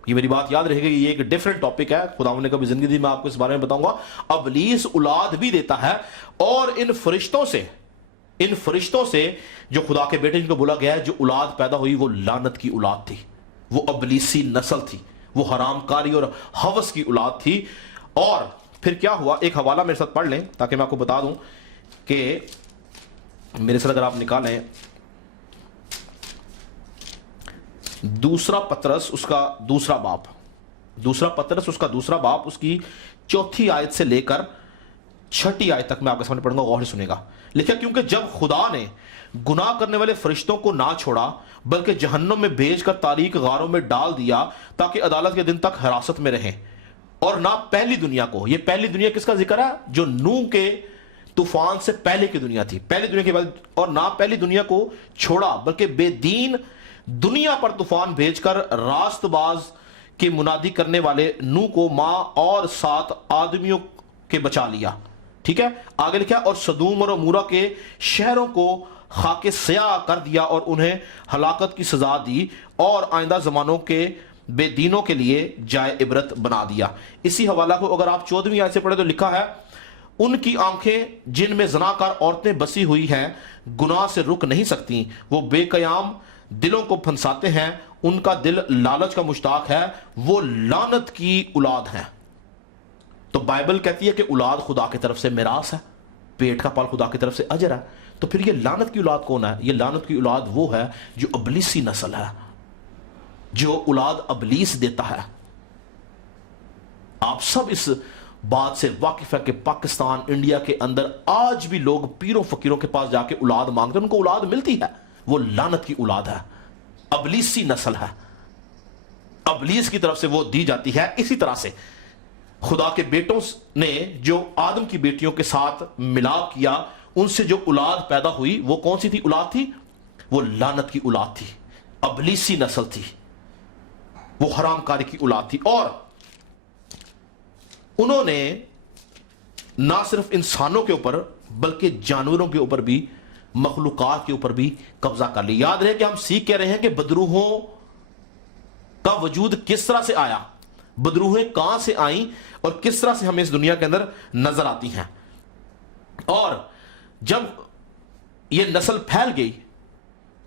یہ میری بات یاد رہے گی، یہ ایک ڈیفرنٹ ٹاپک ہے، خداوند نے کبھی زندگی دی میں آپ کو اس بارے میں بتاؤں گا۔ ابلیس اولاد بھی دیتا ہے، اور ان فرشتوں سے ان فرشتوں سے جو خدا کے بیٹے جن کو بولا گیا ہے، جو اولاد پیدا ہوئی وہ لعنت کی اولاد تھی، وہ ابلیسی نسل تھی، وہ حرام کاری اور ہوس کی اولاد تھی۔ اور پھر کیا ہوا، ایک حوالہ میرے ساتھ پڑھ لیں تاکہ میں آپ کو بتا دوں کہ میرے ساتھ اگر آپ نکالیں دوسرا پطرس اس کا دوسرا باب اس کی 4 آیت سے لے کر 6 آیت تک میں آپ کے سامنے پڑھوں گا، غور سے سنیں گا۔ لکھا کیونکہ جب خدا نے گناہ کرنے والے فرشتوں کو نہ چھوڑا بلکہ جہنم میں بھیج کر تاریک غاروں میں ڈال دیا تاکہ عدالت کے دن تک حراست میں رہیں، اور نہ پہلی دنیا کو، یہ پہلی دنیا کس کا ذکر ہے؟ جو نوح کے طوفان سے پہلے کی دنیا تھی، پہلی دنیا کے بعد، اور نہ پہلی دنیا کو چھوڑا بلکہ بے دین دنیا پر طوفان بھیج کر راست باز کی منادی کرنے والے نوح کو ماں اور 7 آدمیوں کے بچا لیا۔ ٹھیک ہے، آگے لکھا اور سدوم اور عمورہ کے شہروں کو خاک سیاہ کر دیا اور انہیں ہلاکت کی سزا دی اور آئندہ زمانوں کے بے دینوں کے لیے جائے عبرت بنا دیا۔ اسی حوالہ کو اگر آپ 14ویں آیت سے پڑھیں تو لکھا ہے ان کی آنکھیں جن میں زناکار عورتیں بسی ہوئی ہیں گناہ سے رک نہیں سکتی، وہ بے قیام دلوں کو پھنساتے ہیں، ان کا دل لالچ کا مشتاق ہے، وہ لعنت کی اولاد ہیں۔ تو بائبل کہتی ہے کہ اولاد خدا کی طرف سے میراث ہے، پیٹ کا پال خدا کی طرف سے اجر ہے۔ تو پھر یہ لعنت کی اولاد کون ہے؟ یہ لعنت کی اولاد وہ ہے جو ابلیسی نسل ہے، جو اولاد ابلیس دیتا ہے۔ آپ سب اس بات سے واقف ہے کہ پاکستان، انڈیا کے اندر آج بھی لوگ پیروں فقیروں کے پاس جا کے اولاد مانگتے ہیں، ان کو اولاد ملتی ہے، وہ لعنت کی اولاد ہے، ابلیسی نسل ہے، ابلیس کی طرف سے وہ دی جاتی ہے۔ اسی طرح سے خدا کے بیٹوں نے جو آدم کی بیٹیوں کے ساتھ ملاپ کیا، ان سے جو اولاد پیدا ہوئی وہ کون سی تھی اولاد تھی؟ وہ لعنت کی اولاد تھی، ابلیسی نسل تھی، وہ حرام کاری کی اولاد تھی۔ اور انہوں نے نہ صرف انسانوں کے اوپر بلکہ جانوروں کے اوپر بھی، مخلوقات کے اوپر بھی قبضہ کر لیا۔ یاد رہے کہ ہم سیکھ کہہ رہے ہیں کہ بدروحوں کا وجود کس طرح سے آیا، بدروحیں کہاں سے آئیں اور کس طرح سے ہمیں اس دنیا کے اندر نظر آتی ہیں۔ اور جب یہ نسل پھیل گئی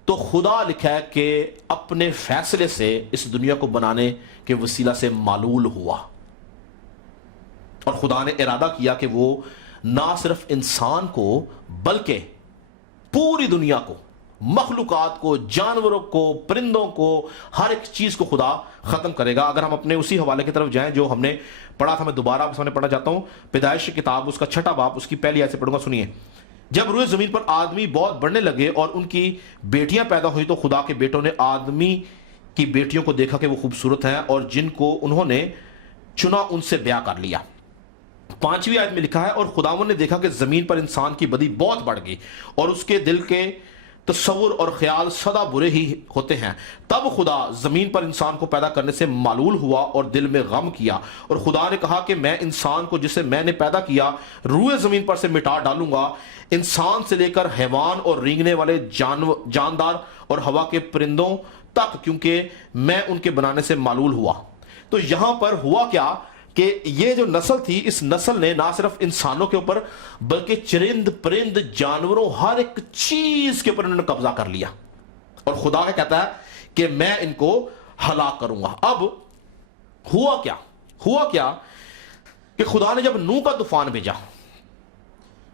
تو خدا لکھا ہے کہ اپنے فیصلے سے اس دنیا کو بنانے کے وسیلہ سے معلول ہوا، اور خدا نے ارادہ کیا کہ وہ نہ صرف انسان کو بلکہ پوری دنیا کو، مخلوقات کو، جانوروں کو، پرندوں کو، ہر ایک چیز کو خدا ختم کرے گا۔ اگر ہم اپنے اسی حوالے کی طرف جائیں جو ہم نے پڑھا تھا، میں دوبارہ آپ کے سامنے پڑھنا چاہتا ہوں، پیدائش کی کتاب اس کا 6 باب اس کی پہلی آیت سے پڑھوں گا، سنیے۔ جب روئے زمین پر آدمی بہت بڑھنے لگے اور ان کی بیٹیاں پیدا ہوئی تو خدا کے بیٹوں نے آدمی کی بیٹیوں کو دیکھا کہ وہ خوبصورت ہیں، اور جن کو انہوں نے چنا ان سے بیاہ کر لیا۔ 5ویں آیت میں لکھا ہے اور خداوند نے دیکھا کہ زمین پر انسان کی بدی بہت بڑھ گئی اور اس کے دل کے تصور اور خیال سدا برے ہی ہوتے ہیں۔ تب خدا زمین پر انسان کو پیدا کرنے سے معلول ہوا اور دل میں غم کیا، اور خدا نے کہا کہ میں انسان کو جسے میں نے پیدا کیا روئے زمین پر سے مٹا ڈالوں گا، انسان سے لے کر حیوان اور رینگنے والے جاندار اور ہوا کے پرندوں تک، کیونکہ میں ان کے بنانے سے معلول ہوا۔ تو یہاں پر ہوا کیا کہ یہ جو نسل تھی، اس نسل نے نہ صرف انسانوں کے اوپر بلکہ چرند پرند جانوروں ہر ایک چیز کے اوپر انہوں نے قبضہ کر لیا، اور خدا کا کہتا ہے کہ میں ان کو ہلاک کروں گا۔ اب ہوا کیا کہ خدا نے جب نوح کا طوفان بھیجا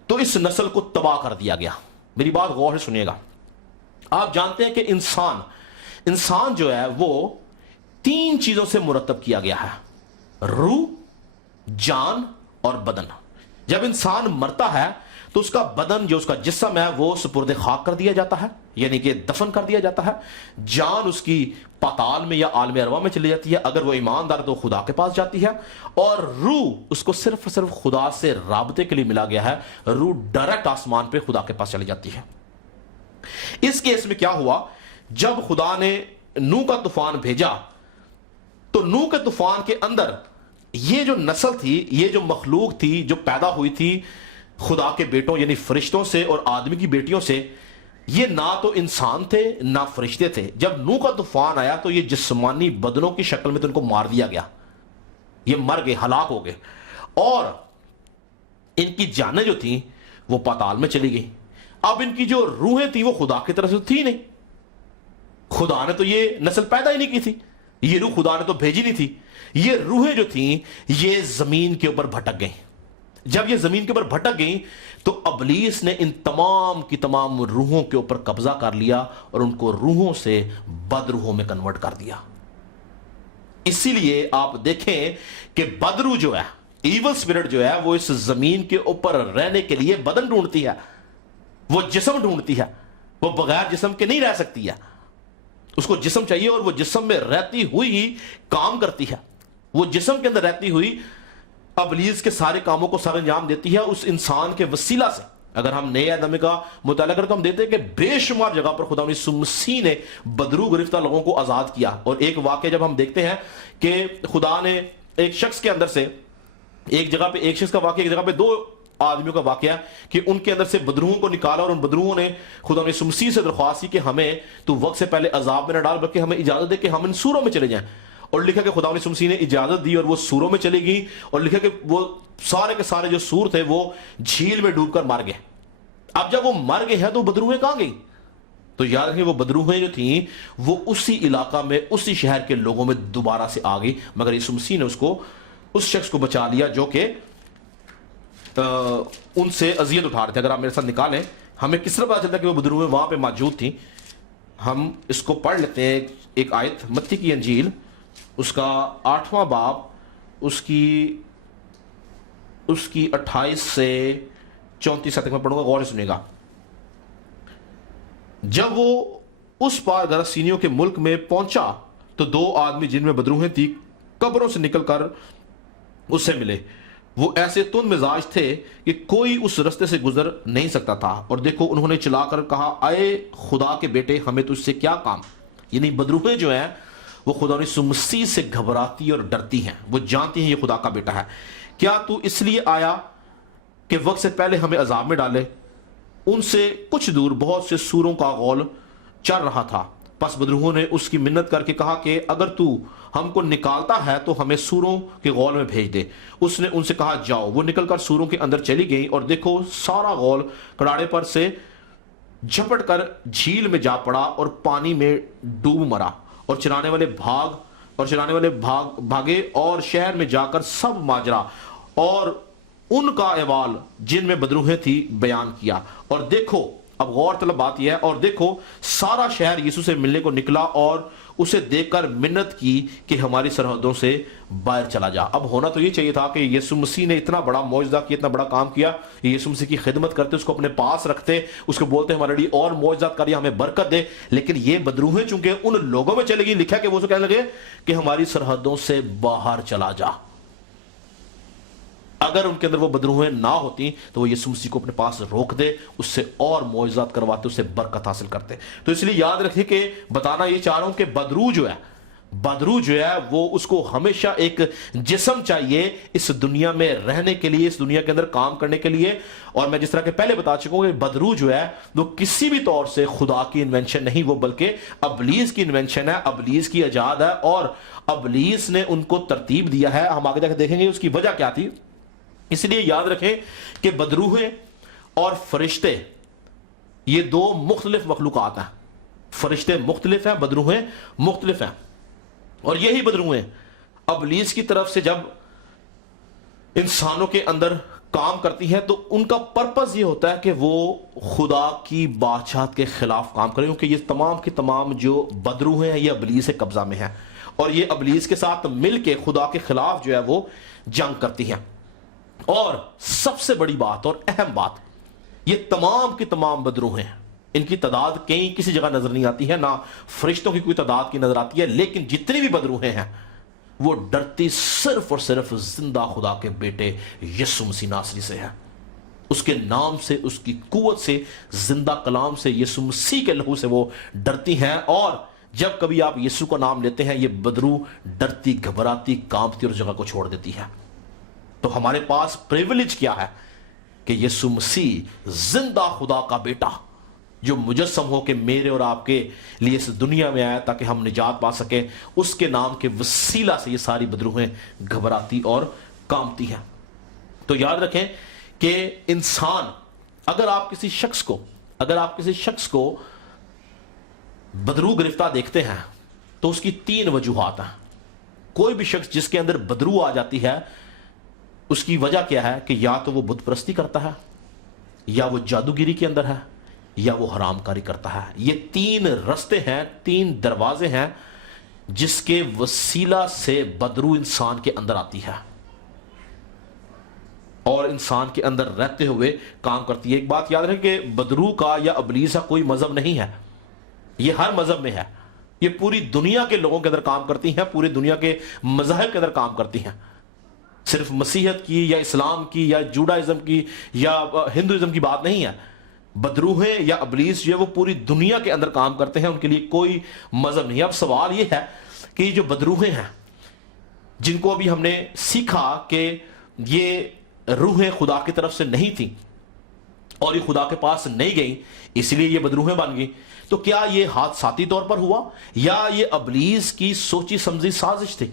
تو اس نسل کو تباہ کر دیا گیا۔ میری بات غور سے سنیے گا۔ آپ جانتے ہیں کہ انسان جو ہے وہ 3 چیزوں سے مرتب کیا گیا ہے: روح، جان اور بدن۔ جب انسان مرتا ہے تو اس کا بدن، جو اس کا جسم ہے، وہ سپرد خاک کر دیا جاتا ہے، یعنی کہ دفن کر دیا جاتا ہے۔ جان اس کی پاتال میں یا عالم ارواح میں چلی جاتی ہے، اگر وہ ایماندار تو خدا کے پاس جاتی ہے، اور روح اس کو صرف خدا سے رابطے کے لیے ملا گیا ہے، روح ڈائریکٹ آسمان پہ خدا کے پاس چلی جاتی ہے۔ اس کیس میں کیا ہوا، جب خدا نے نوح کا طوفان بھیجا تو نوح کے طوفان کے اندر یہ جو نسل تھی، یہ جو مخلوق تھی جو پیدا ہوئی تھی خدا کے بیٹوں یعنی فرشتوں سے اور آدمی کی بیٹیوں سے، یہ نہ تو انسان تھے نہ فرشتے تھے۔ جب نوح کا طوفان آیا تو یہ جسمانی بدنوں کی شکل میں تو ان کو مار دیا گیا، یہ مر گئے، ہلاک ہو گئے، اور ان کی جانیں جو تھیں وہ پاتال میں چلی گئی۔ اب ان کی جو روحیں تھیں وہ خدا کی طرف سے تھی نہیں. خدا نے تو یہ نسل پیدا ہی نہیں کی تھی, یہ روح خدا نے تو بھیجی نہیں تھی. یہ روحیں جو تھیں یہ زمین کے اوپر بھٹک گئیں. جب یہ زمین کے اوپر بھٹک گئیں تو ابلیس نے ان تمام کی تمام روحوں کے اوپر قبضہ کر لیا اور ان کو روحوں سے بد روحوں میں کنورٹ کر دیا. اسی لیے آپ دیکھیں کہ بدروح جو ہے, ایول اسپرٹ جو ہے, وہ اس زمین کے اوپر رہنے کے لیے بدن ڈھونڈتی ہے, وہ جسم ڈھونڈتی ہے. وہ بغیر جسم کے نہیں رہ سکتی ہے, اس کو جسم چاہیے اور وہ جسم میں رہتی ہوئی ہی کام کرتی ہے. وہ جسم کے اندر رہتی ہوئی ابلیس کے سارے کاموں کو سر انجام دیتی ہے اس انسان کے وسیلہ سے. اگر ہم نئے آدمی کا مطالعہ کریں تو ہم دیتے ہیں کہ بے شمار جگہ پر خدا یسوع مسیح نے بدروح گرفتہ لوگوں کو آزاد کیا. اور ایک واقعہ جب ہم دیکھتے ہیں کہ خدا نے ایک شخص کے اندر سے ایک جگہ پہ ایک شخص کا واقعہ, ایک جگہ پہ دو آدمیوں کا واقعہ کہ ان کے اندر سے بدروحوں کو نکالا اور ان بدروحوں نے خدا یسوع مسیح سے درخواست کی کہ ہمیں تو وقت سے پہلے عذاب میں نہ ڈال بلکہ ہمیں اجازت دے کہ ہم ان سوروں میں چلے جائیں. اور لکھا کہ خدا یسوع مسیح نے اجازت دی اور وہ سوروں میں چلی گئی, اور لکھا کہ وہ سارے کے سارے جو سور تھے وہ جھیل میں ڈوب کر مر گئے. اب جب وہ مر گئے ہیں تو بدروحیں کہاں گئی؟ تو یاد رکھیں وہ بدروحیں جو تھیں وہ اسی علاقہ میں اسی شہر کے لوگوں میں دوبارہ سے آ گئی, مگر یسوع مسیح نے اس شخص کو بچا لیا جو کہ ان سے اذیت اٹھا رہے تھے. اگر آپ میرے ساتھ نکالیں ہمیں کس طرح پتا چلتا ہے کہ وہ بدروحیں وہاں پہ موجود تھیں. ہم اس کو پڑھ لیتے ہیں. ایک آیت متی کی انجیل اس کا 8واں باب اس کی 28 سے 34 تک میں پڑھوں گا, غور سے سنیے گا. جب وہ اس پار گراسینیوں کے ملک میں پہنچا تو دو آدمی جن میں بدروحیں تھی قبروں سے نکل کر اس سے ملے. وہ ایسے تند مزاج تھے کہ کوئی اس رستے سے گزر نہیں سکتا تھا, اور دیکھو انہوں نے چلا کر کہا اے خدا کے بیٹے ہمیں تجھ سے کیا کام. یعنی بدروحیں جو ہیں وہ خدا یسوع مسیح سے گھبراتی اور ڈرتی ہیں, وہ جانتی ہیں یہ خدا کا بیٹا ہے. کیا تو اس لیے آیا کہ وقت سے پہلے ہمیں عذاب میں ڈالے؟ ان سے کچھ دور بہت سے سوروں کا غول چل رہا تھا. پس بدروحوں نے اس کی منت کر کے کہا کہ اگر تو ہم کو نکالتا ہے تو ہمیں سوروں کے غول میں بھیج دے. اس نے ان سے کہا جاؤ. وہ نکل کر سوروں کے اندر چلی گئی اور دیکھو سارا غول کڑاڑے پر سے جھپٹ کر جھیل میں جا پڑا اور پانی میں ڈوب مرا. اور چرانے والے بھاگے اور شہر میں جا کر سب ماجرا اور ان کا احوال جن میں بدروحیں تھی بیان کیا. اور دیکھو, اب غور طلب بات یہ ہے, اور دیکھو سارا شہر یسوع سے ملنے کو نکلا اور اسے دیکھ کر منت کی کہ ہماری سرحدوں سے باہر چلا جا. اب ہونا تو یہ چاہیے تھا کہ یسوع مسیح نے اتنا بڑا معجزہ کیا, اتنا بڑا کام کیا, یسوع مسیح کی خدمت کرتے, اس کو اپنے پاس رکھتے, اس کو بولتے ہمارے لیے اور معجزات کریے, ہمیں برکت دے. لیکن یہ بدروحیں چونکہ ان لوگوں میں چلے گی, لکھا کہ وہ اسے کہنے لگے کہ ہماری سرحدوں سے باہر چلا جا. اگر ان کے اندر وہ بدروحیں نہ ہوتی تو وہ یسوع مسیح کو اپنے پاس روک دے, اس سے اور معجزات کرواتے, اس سے برکت حاصل کرتے. تو اس لیے یاد رکھیں کہ بتانا یہ چاہ رہا ہوں کہ بدروح جو ہے وہ اس کو ہمیشہ ایک جسم چاہیے اس دنیا میں رہنے کے لیے, اس دنیا کے اندر کام کرنے کے لیے. اور میں جس طرح کہ پہلے بتا چکا ہوں کہ بدروح جو ہے وہ کسی بھی طور سے خدا کی انوینشن نہیں, وہ بلکہ ابلیس کی انوینشن ہے, ابلیس کی ایجاد ہے, اور ابلیس نے ان کو ترتیب دیا ہے. ہم آگے جا کے دیکھیں گے اس کی وجہ کیا تھی. اس لیے یاد رکھیں کہ بدروحیں اور فرشتے یہ دو مختلف مخلوقات ہیں. فرشتے مختلف ہیں, بدروحیں مختلف ہیں. اور یہی بدروحیں ابلیس کی طرف سے جب انسانوں کے اندر کام کرتی ہیں تو ان کا پرپس یہ ہوتا ہے کہ وہ خدا کی بادشاہت کے خلاف کام کریں, کیونکہ یہ تمام کی تمام جو بدروحیں ہیں یہ ابلیس کے قبضہ میں ہیں, اور یہ ابلیس کے ساتھ مل کے خدا کے خلاف جو ہے وہ جنگ کرتی ہیں. اور سب سے بڑی بات اور اہم بات, یہ تمام کی تمام بدروحیں ہیں, ان کی تعداد کہیں کسی جگہ نظر نہیں آتی ہے, نہ فرشتوں کی کوئی تعداد کی نظر آتی ہے, لیکن جتنی بھی بدروحیں ہیں وہ ڈرتی صرف اور صرف زندہ خدا کے بیٹے یسوع مسیح ناصری سے ہے. اس کے نام سے, اس کی قوت سے, زندہ کلام سے, یسوع مسیح کے لہو سے وہ ڈرتی ہیں. اور جب کبھی آپ یسوع کا نام لیتے ہیں یہ بدروح ڈرتی, گھبراتی, کانپتی اور جگہ کو چھوڑ دیتی ہے. تو ہمارے پاس پریویلیج کیا ہے کہ یسوع مسیح زندہ خدا کا بیٹا جو مجسم ہو کے میرے اور آپ کے لیے اس دنیا میں آیا تاکہ ہم نجات پا سکیں, اس کے نام کے وسیلہ سے یہ ساری بدروحیں گھبراتی اور کانپتی ہیں. تو یاد رکھیں کہ انسان, اگر آپ کسی شخص کو اگر آپ کسی شخص کو بدرو گرفتہ دیکھتے ہیں تو اس کی 3 وجوہات ہیں. کوئی بھی شخص جس کے اندر بدرو آ جاتی ہے اس کی وجہ کیا ہے کہ یا تو وہ بت پرستی کرتا ہے, یا وہ جادوگیری کے اندر ہے, یا وہ حرام کاری کرتا ہے. یہ 3 رستے ہیں, 3 دروازے ہیں جس کے وسیلہ سے بدرو انسان کے اندر آتی ہے اور انسان کے اندر رہتے ہوئے کام کرتی ہے. ایک بات یاد رکھیں کہ بدرو کا یا ابلیس کا کوئی مذہب نہیں ہے, یہ ہر مذہب میں ہے. یہ پوری دنیا کے لوگوں کے اندر کام کرتی ہیں, پوری دنیا کے مذاہب کے اندر کام کرتی ہیں. صرف مسیحیت کی یا اسلام کی یا جوڈائزم کی یا ہندوازم کی بات نہیں ہے. بدروہیں یا ابلیس جو ہے وہ پوری دنیا کے اندر کام کرتے ہیں, ان کے لیے کوئی مذہب نہیں. اب سوال یہ ہے کہ یہ جو بدروہیں ہیں جن کو ابھی ہم نے سیکھا کہ یہ روحیں خدا کی طرف سے نہیں تھیں اور یہ خدا کے پاس نہیں گئیں اس لیے یہ بدروہیں بن گئیں, تو کیا یہ حادثاتی طور پر ہوا یا یہ ابلیس کی سوچی سمجھی سازش تھی؟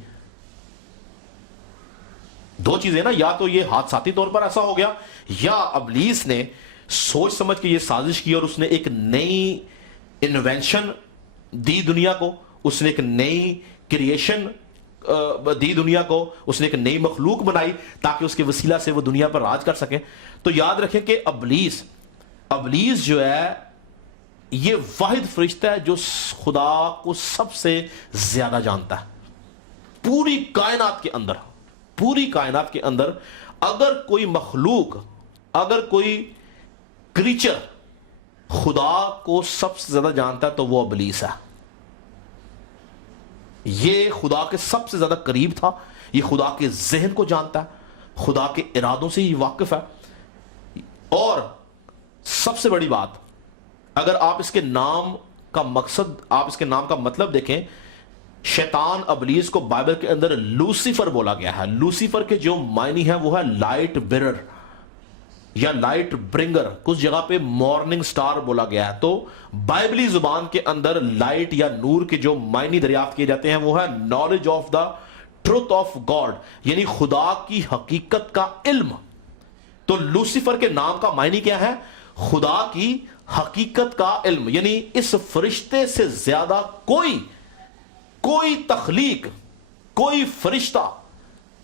2 چیزیں نا, یا تو یہ حادثاتی طور پر ایسا ہو گیا یا ابلیس نے سوچ سمجھ کے یہ سازش کی اور اس نے ایک نئی انوینشن دی دنیا کو, اس نے ایک نئی کریشن دی دنیا کو, اس نے ایک نئی مخلوق بنائی تاکہ اس کے وسیلہ سے وہ دنیا پر راج کر سکے. تو یاد رکھیں کہ ابلیس جو ہے یہ واحد فرشتہ ہے جو خدا کو سب سے زیادہ جانتا ہے. پوری کائنات کے اندر اگر کوئی مخلوق, اگر کوئی کریچر خدا کو سب سے زیادہ جانتا ہے تو وہ ابلیس ہے. یہ خدا کے سب سے زیادہ قریب تھا, یہ خدا کے ذہن کو جانتا ہے, خدا کے ارادوں سے یہ واقف ہے. اور سب سے بڑی بات, اگر آپ اس کے نام کا مقصد, آپ اس کے نام کا مطلب دیکھیں, شیطان ابلیس کو بائبل کے اندر لوسیفر بولا گیا ہے. لوسیفر کے جو معنی ہے وہ ہے لائٹ بیرر یا لائٹ برنگر, کچھ جگہ پہ مارننگ سٹار بولا گیا ہے. تو بائبلی زبان کے اندر لائٹ یا نور کے جو معنی دریافت کیے جاتے ہیں وہ ہے knowledge of the truth of God, یعنی خدا کی حقیقت کا علم. تو لوسیفر کے نام کا معنی کیا ہے؟ خدا کی حقیقت کا علم. یعنی اس فرشتے سے زیادہ کوئی تخلیق, کوئی فرشتہ,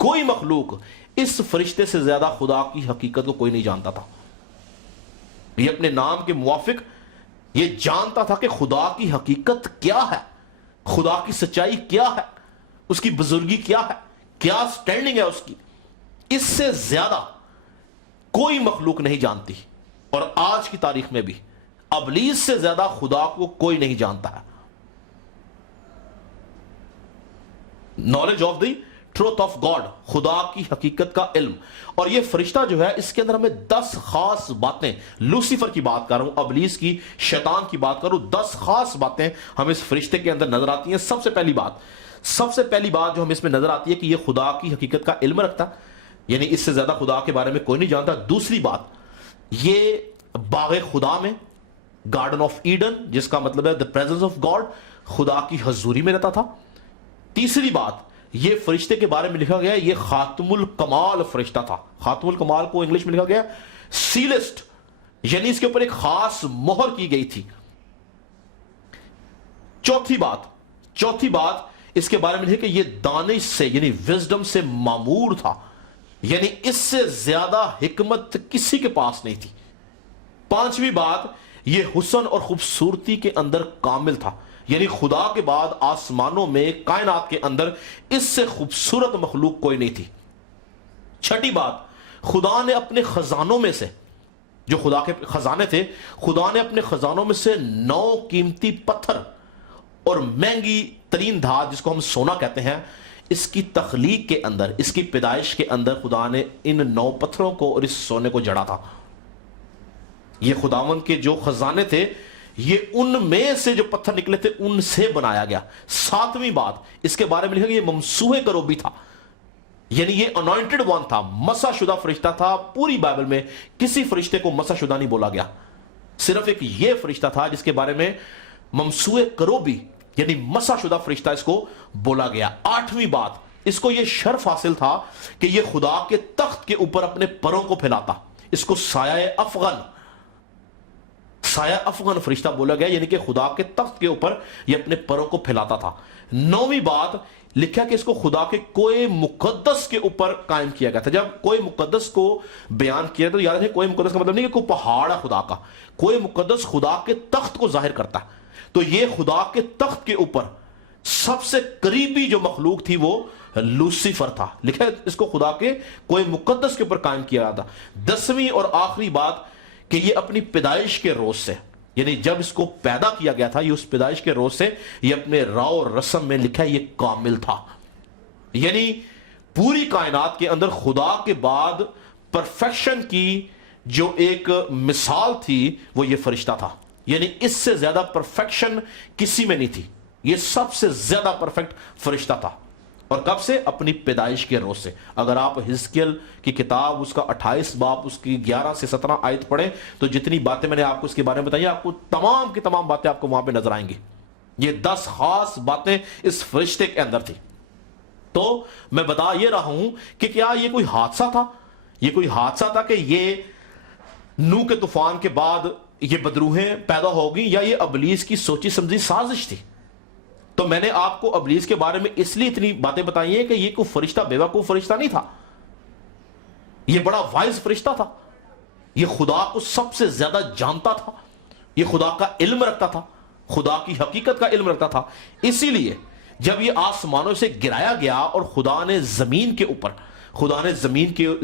کوئی مخلوق اس فرشتے سے زیادہ خدا کی حقیقت کو کوئی نہیں جانتا تھا. یہ اپنے نام کے موافق یہ جانتا تھا کہ خدا کی حقیقت کیا ہے, خدا کی سچائی کیا ہے, اس کی بزرگی کیا ہے, کیا سٹینڈنگ ہے اس کی. اس سے زیادہ کوئی مخلوق نہیں جانتی. اور آج کی تاریخ میں بھی ابلیس سے زیادہ خدا کو کوئی نہیں جانتا ہے. Knowledge of the truth of God, خدا کی حقیقت کا علم. اور یہ فرشتہ جو ہے اس کے اندر ہمیں 10 خاص باتیں, لوسیفر کی بات کر رہا ہوں, ابلیس کی, شیطان کی بات کر رہا ہوں, 10 خاص باتیں ہمیں اس فرشتے کے اندر نظر آتی ہیں. سب سے پہلی بات جو ہمیں اس میں نظر آتی ہے کہ یہ خدا کی حقیقت کا علم رکھتا, یعنی اس سے زیادہ خدا کے بارے میں کوئی نہیں جانتا. دوسری بات, یہ باغ خدا میں, گارڈن آف ایڈن, جس کا مطلب ہے the presence of God, خدا کی حضوری میں رہتا تھا. تیسری بات, یہ فرشتے کے بارے میں لکھا گیا ہے یہ خاتم الکمال فرشتہ تھا. خاتم الکمال کو انگلش میں لکھا گیا سیلسٹ, یعنی اس کے اوپر ایک خاص مہر کی گئی تھی. چوتھی بات اس کے بارے میں لکھا کہ یہ دانش سے یعنی وزڈم سے معمور تھا, یعنی اس سے زیادہ حکمت کسی کے پاس نہیں تھی. پانچویں بات, یہ حسن اور خوبصورتی کے اندر کامل تھا, یعنی خدا کے بعد آسمانوں میں, کائنات کے اندر اس سے خوبصورت مخلوق کوئی نہیں تھی. چھٹی بات, خدا نے اپنے خزانوں میں سے, جو خدا کے خزانے تھے, خدا نے اپنے خزانوں میں سے 9 قیمتی پتھر اور مہنگی ترین دھات, جس کو ہم سونا کہتے ہیں, اس کی تخلیق کے اندر, اس کی پیدائش کے اندر خدا نے ان 9 پتھروں کو اور اس سونے کو جڑا تھا. یہ خداوند کے جو خزانے تھے, یہ ان میں سے جو پتھر نکلے تھے ان سے بنایا گیا. 7ویں بات, اس کے بارے میں لکھا کہ یہ ممسوح کروبی تھا, یعنی یہ انوائنٹڈ ون تھا, مسح شدہ فرشتہ تھا. پوری بائبل میں کسی فرشتے کو مسح شدہ نہیں بولا گیا, صرف ایک یہ فرشتہ تھا جس کے بارے میں ممسوح کروبی یعنی مسح شدہ فرشتہ اس کو بولا گیا. 8ویں بات, اس کو یہ شرف حاصل تھا کہ یہ خدا کے تخت کے اوپر اپنے پروں کو پھیلاتا, اس کو سایہ سایہ افغان فرشتہ بولا گیا، یعنی کہ خدا کے تخت کے اوپر یہ اپنے پروں کو پھیلاتا تھا۔ 9ویں بات لکھا کہ اس کو خدا کے کوئے مقدس کے اوپر قائم کیا گیا تھا۔ جب کوئے مقدس کو بیان کیا تو یاد رکھیں، کوئے مقدس کا مطلب نہیں کہ کوئی پہاڑ ہے خدا کا، کوئے مقدس خدا کے تخت کو ظاہر کرتا ہے۔ تو یہ خدا کے تخت کے اوپر سب سے قریبی جو مخلوق تھی وہ لوسیفر تھا، لکھا ہے اس کو خدا کے کوئے مقدس کے اوپر قائم کیا گیا تھا۔ 10ویں اور آخری بات کہ یہ اپنی پیدائش کے روز سے، یعنی جب اس کو پیدا کیا گیا تھا، یہ اس پیدائش کے روز سے یہ اپنے راو اور رسم میں لکھا ہے یہ کامل تھا، یعنی پوری کائنات کے اندر خدا کے بعد پرفیکشن کی جو ایک مثال تھی وہ یہ فرشتہ تھا، یعنی اس سے زیادہ پرفیکشن کسی میں نہیں تھی، یہ سب سے زیادہ پرفیکٹ فرشتہ تھا۔ اور کب سے؟ اپنی پیدائش کے روز سے۔ اگر آپ حزقیل کی کتاب اس کا 28 باب اس کی 11 سے 17 آیت پڑھیں تو جتنی باتیں میں نے آپ کو اس کے بارے میں بتائی، آپ کو تمام کی تمام باتیں آپ کو وہاں پہ نظر آئیں گی۔ یہ 10 خاص باتیں اس فرشتے کے اندر تھی۔ تو میں بتا یہ رہا ہوں کہ کیا یہ کوئی حادثہ تھا؟ یہ کوئی حادثہ تھا کہ یہ نوح کے طوفان کے بعد یہ بدروہیں پیدا ہوگی، یا یہ ابلیس کی سوچی سمجھی سازش تھی؟ تو میں نے آپ کو ابلیس کے بارے میں اس لیے اتنی باتیں بتائی ہیں کہ یہ کوئی فرشتہ بیوقوف فرشتہ نہیں تھا، یہ بڑا وائز فرشتہ تھا، یہ خدا کو سب سے زیادہ جانتا تھا، یہ خدا کا علم رکھتا تھا، خدا کی حقیقت کا علم رکھتا تھا۔ اسی لیے جب یہ آسمانوں سے گرایا گیا اور خدا نے زمین کے اوپر، خدا نے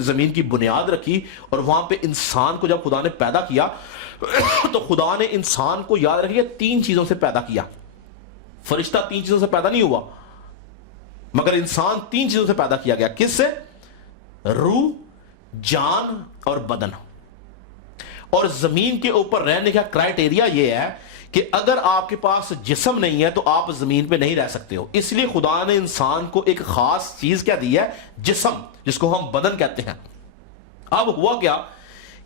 زمین کی بنیاد رکھی، اور وہاں پہ انسان کو جب خدا نے پیدا کیا تو خدا نے انسان کو یاد رکھیے 3 چیزوں سے پیدا کیا۔ فرشتہ 3 چیزوں سے پیدا نہیں ہوا، مگر انسان 3 چیزوں سے پیدا کیا گیا۔ کس سے؟ روح، جان اور بدن۔ اور زمین کے اوپر رہنے کا کرائٹیریا یہ ہے کہ اگر آپ کے پاس جسم نہیں ہے تو آپ زمین پہ نہیں رہ سکتے ہو۔ اس لیے خدا نے انسان کو ایک خاص چیز کیا دی ہے؟ جسم، جس کو ہم بدن کہتے ہیں۔ اب ہوا کیا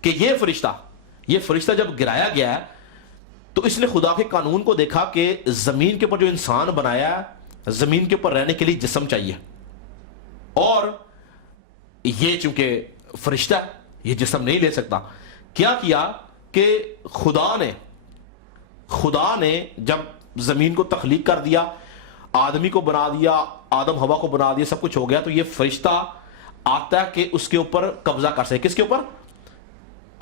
کہ یہ فرشتہ جب گرایا گیا ہے تو اس نے خدا کے قانون کو دیکھا کہ زمین کے اوپر جو انسان بنایا ہے، زمین کے اوپر رہنے کے لیے جسم چاہیے، اور یہ چونکہ فرشتہ ہے یہ جسم نہیں لے سکتا۔ کیا کہ خدا نے جب زمین کو تخلیق کر دیا، آدمی کو بنا دیا، آدم حوا کو بنا دیا، سب کچھ ہو گیا، تو یہ فرشتہ آتا ہے کہ اس کے اوپر قبضہ کر سکے۔ کس کے اوپر؟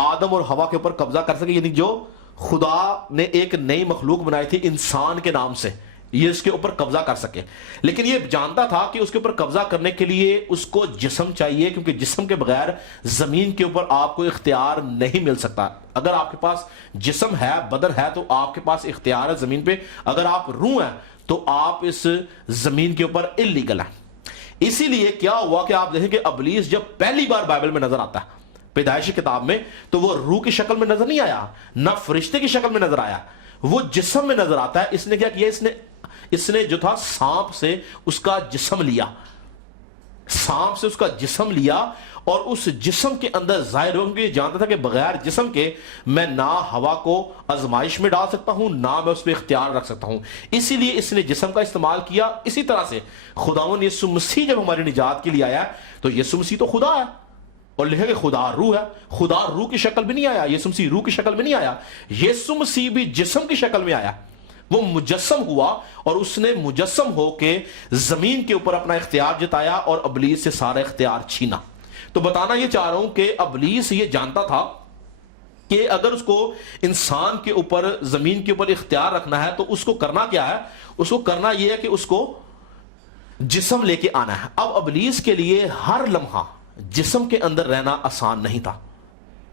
آدم اور حوا کے اوپر قبضہ کر سکے، یعنی جو خدا نے ایک نئی مخلوق بنائی تھی انسان کے نام سے، یہ اس کے اوپر قبضہ کر سکے۔ لیکن یہ جانتا تھا کہ اس کے اوپر قبضہ کرنے کے لیے اس کو جسم چاہیے، کیونکہ جسم کے بغیر زمین کے اوپر آپ کو اختیار نہیں مل سکتا۔ اگر آپ کے پاس جسم ہے، بدن ہے، تو آپ کے پاس اختیار ہے زمین پہ۔ اگر آپ روح ہیں تو آپ اس زمین کے اوپر اللیگل ہیں۔ اسی لیے کیا ہوا کہ آپ دیکھیں کہ ابلیس جب پہلی بار بائبل میں نظر آتا ہے پیدائش کتاب میں، تو وہ روح کی شکل میں نظر نہیں آیا، نہ فرشتے کی شکل میں نظر آیا، وہ جسم میں نظر آتا ہے۔ اس نے کیا کیا؟ اس نے جو تھا سانپ سے اس کا جسم لیا، سانپ سے اس کا جسم لیا، اور اس جسم کے اندر ظاہر ہو، کیونکہ یہ جانتا تھا کہ بغیر جسم کے میں نہ ہوا کو آزمائش میں ڈال سکتا ہوں، نہ میں اس پہ اختیار رکھ سکتا ہوں۔ اسی لیے اس نے جسم کا استعمال کیا۔ اسی طرح سے خداوند یسوع مسیح جب ہماری نجات کے لیے آیا، تو یسوع مسیح تو خدا ہے، اور لکھا کہ خدا روح ہے، خدا روح کی شکل میں نہیں آیا، یسوع مسیح روح کی شکل میں نہیں آیا، یسوع مسیح بھی جسم کی شکل میں آیا، وہ مجسم ہوا، اور اس نے مجسم ہو کے زمین کے اوپر اپنا اختیار جتایا اور ابلیس سے سارا اختیار چھینا۔ تو بتانا یہ چاہ رہا ہوں کہ ابلیس یہ جانتا تھا کہ اگر اس کو انسان کے اوپر، زمین کے اوپر اختیار رکھنا ہے تو اس کو کرنا کیا ہے؟ اس کو کرنا یہ ہے کہ اس کو جسم لے کے آنا ہے۔ اب ابلیس کے لیے ہر لمحہ جسم کے اندر رہنا آسان نہیں تھا،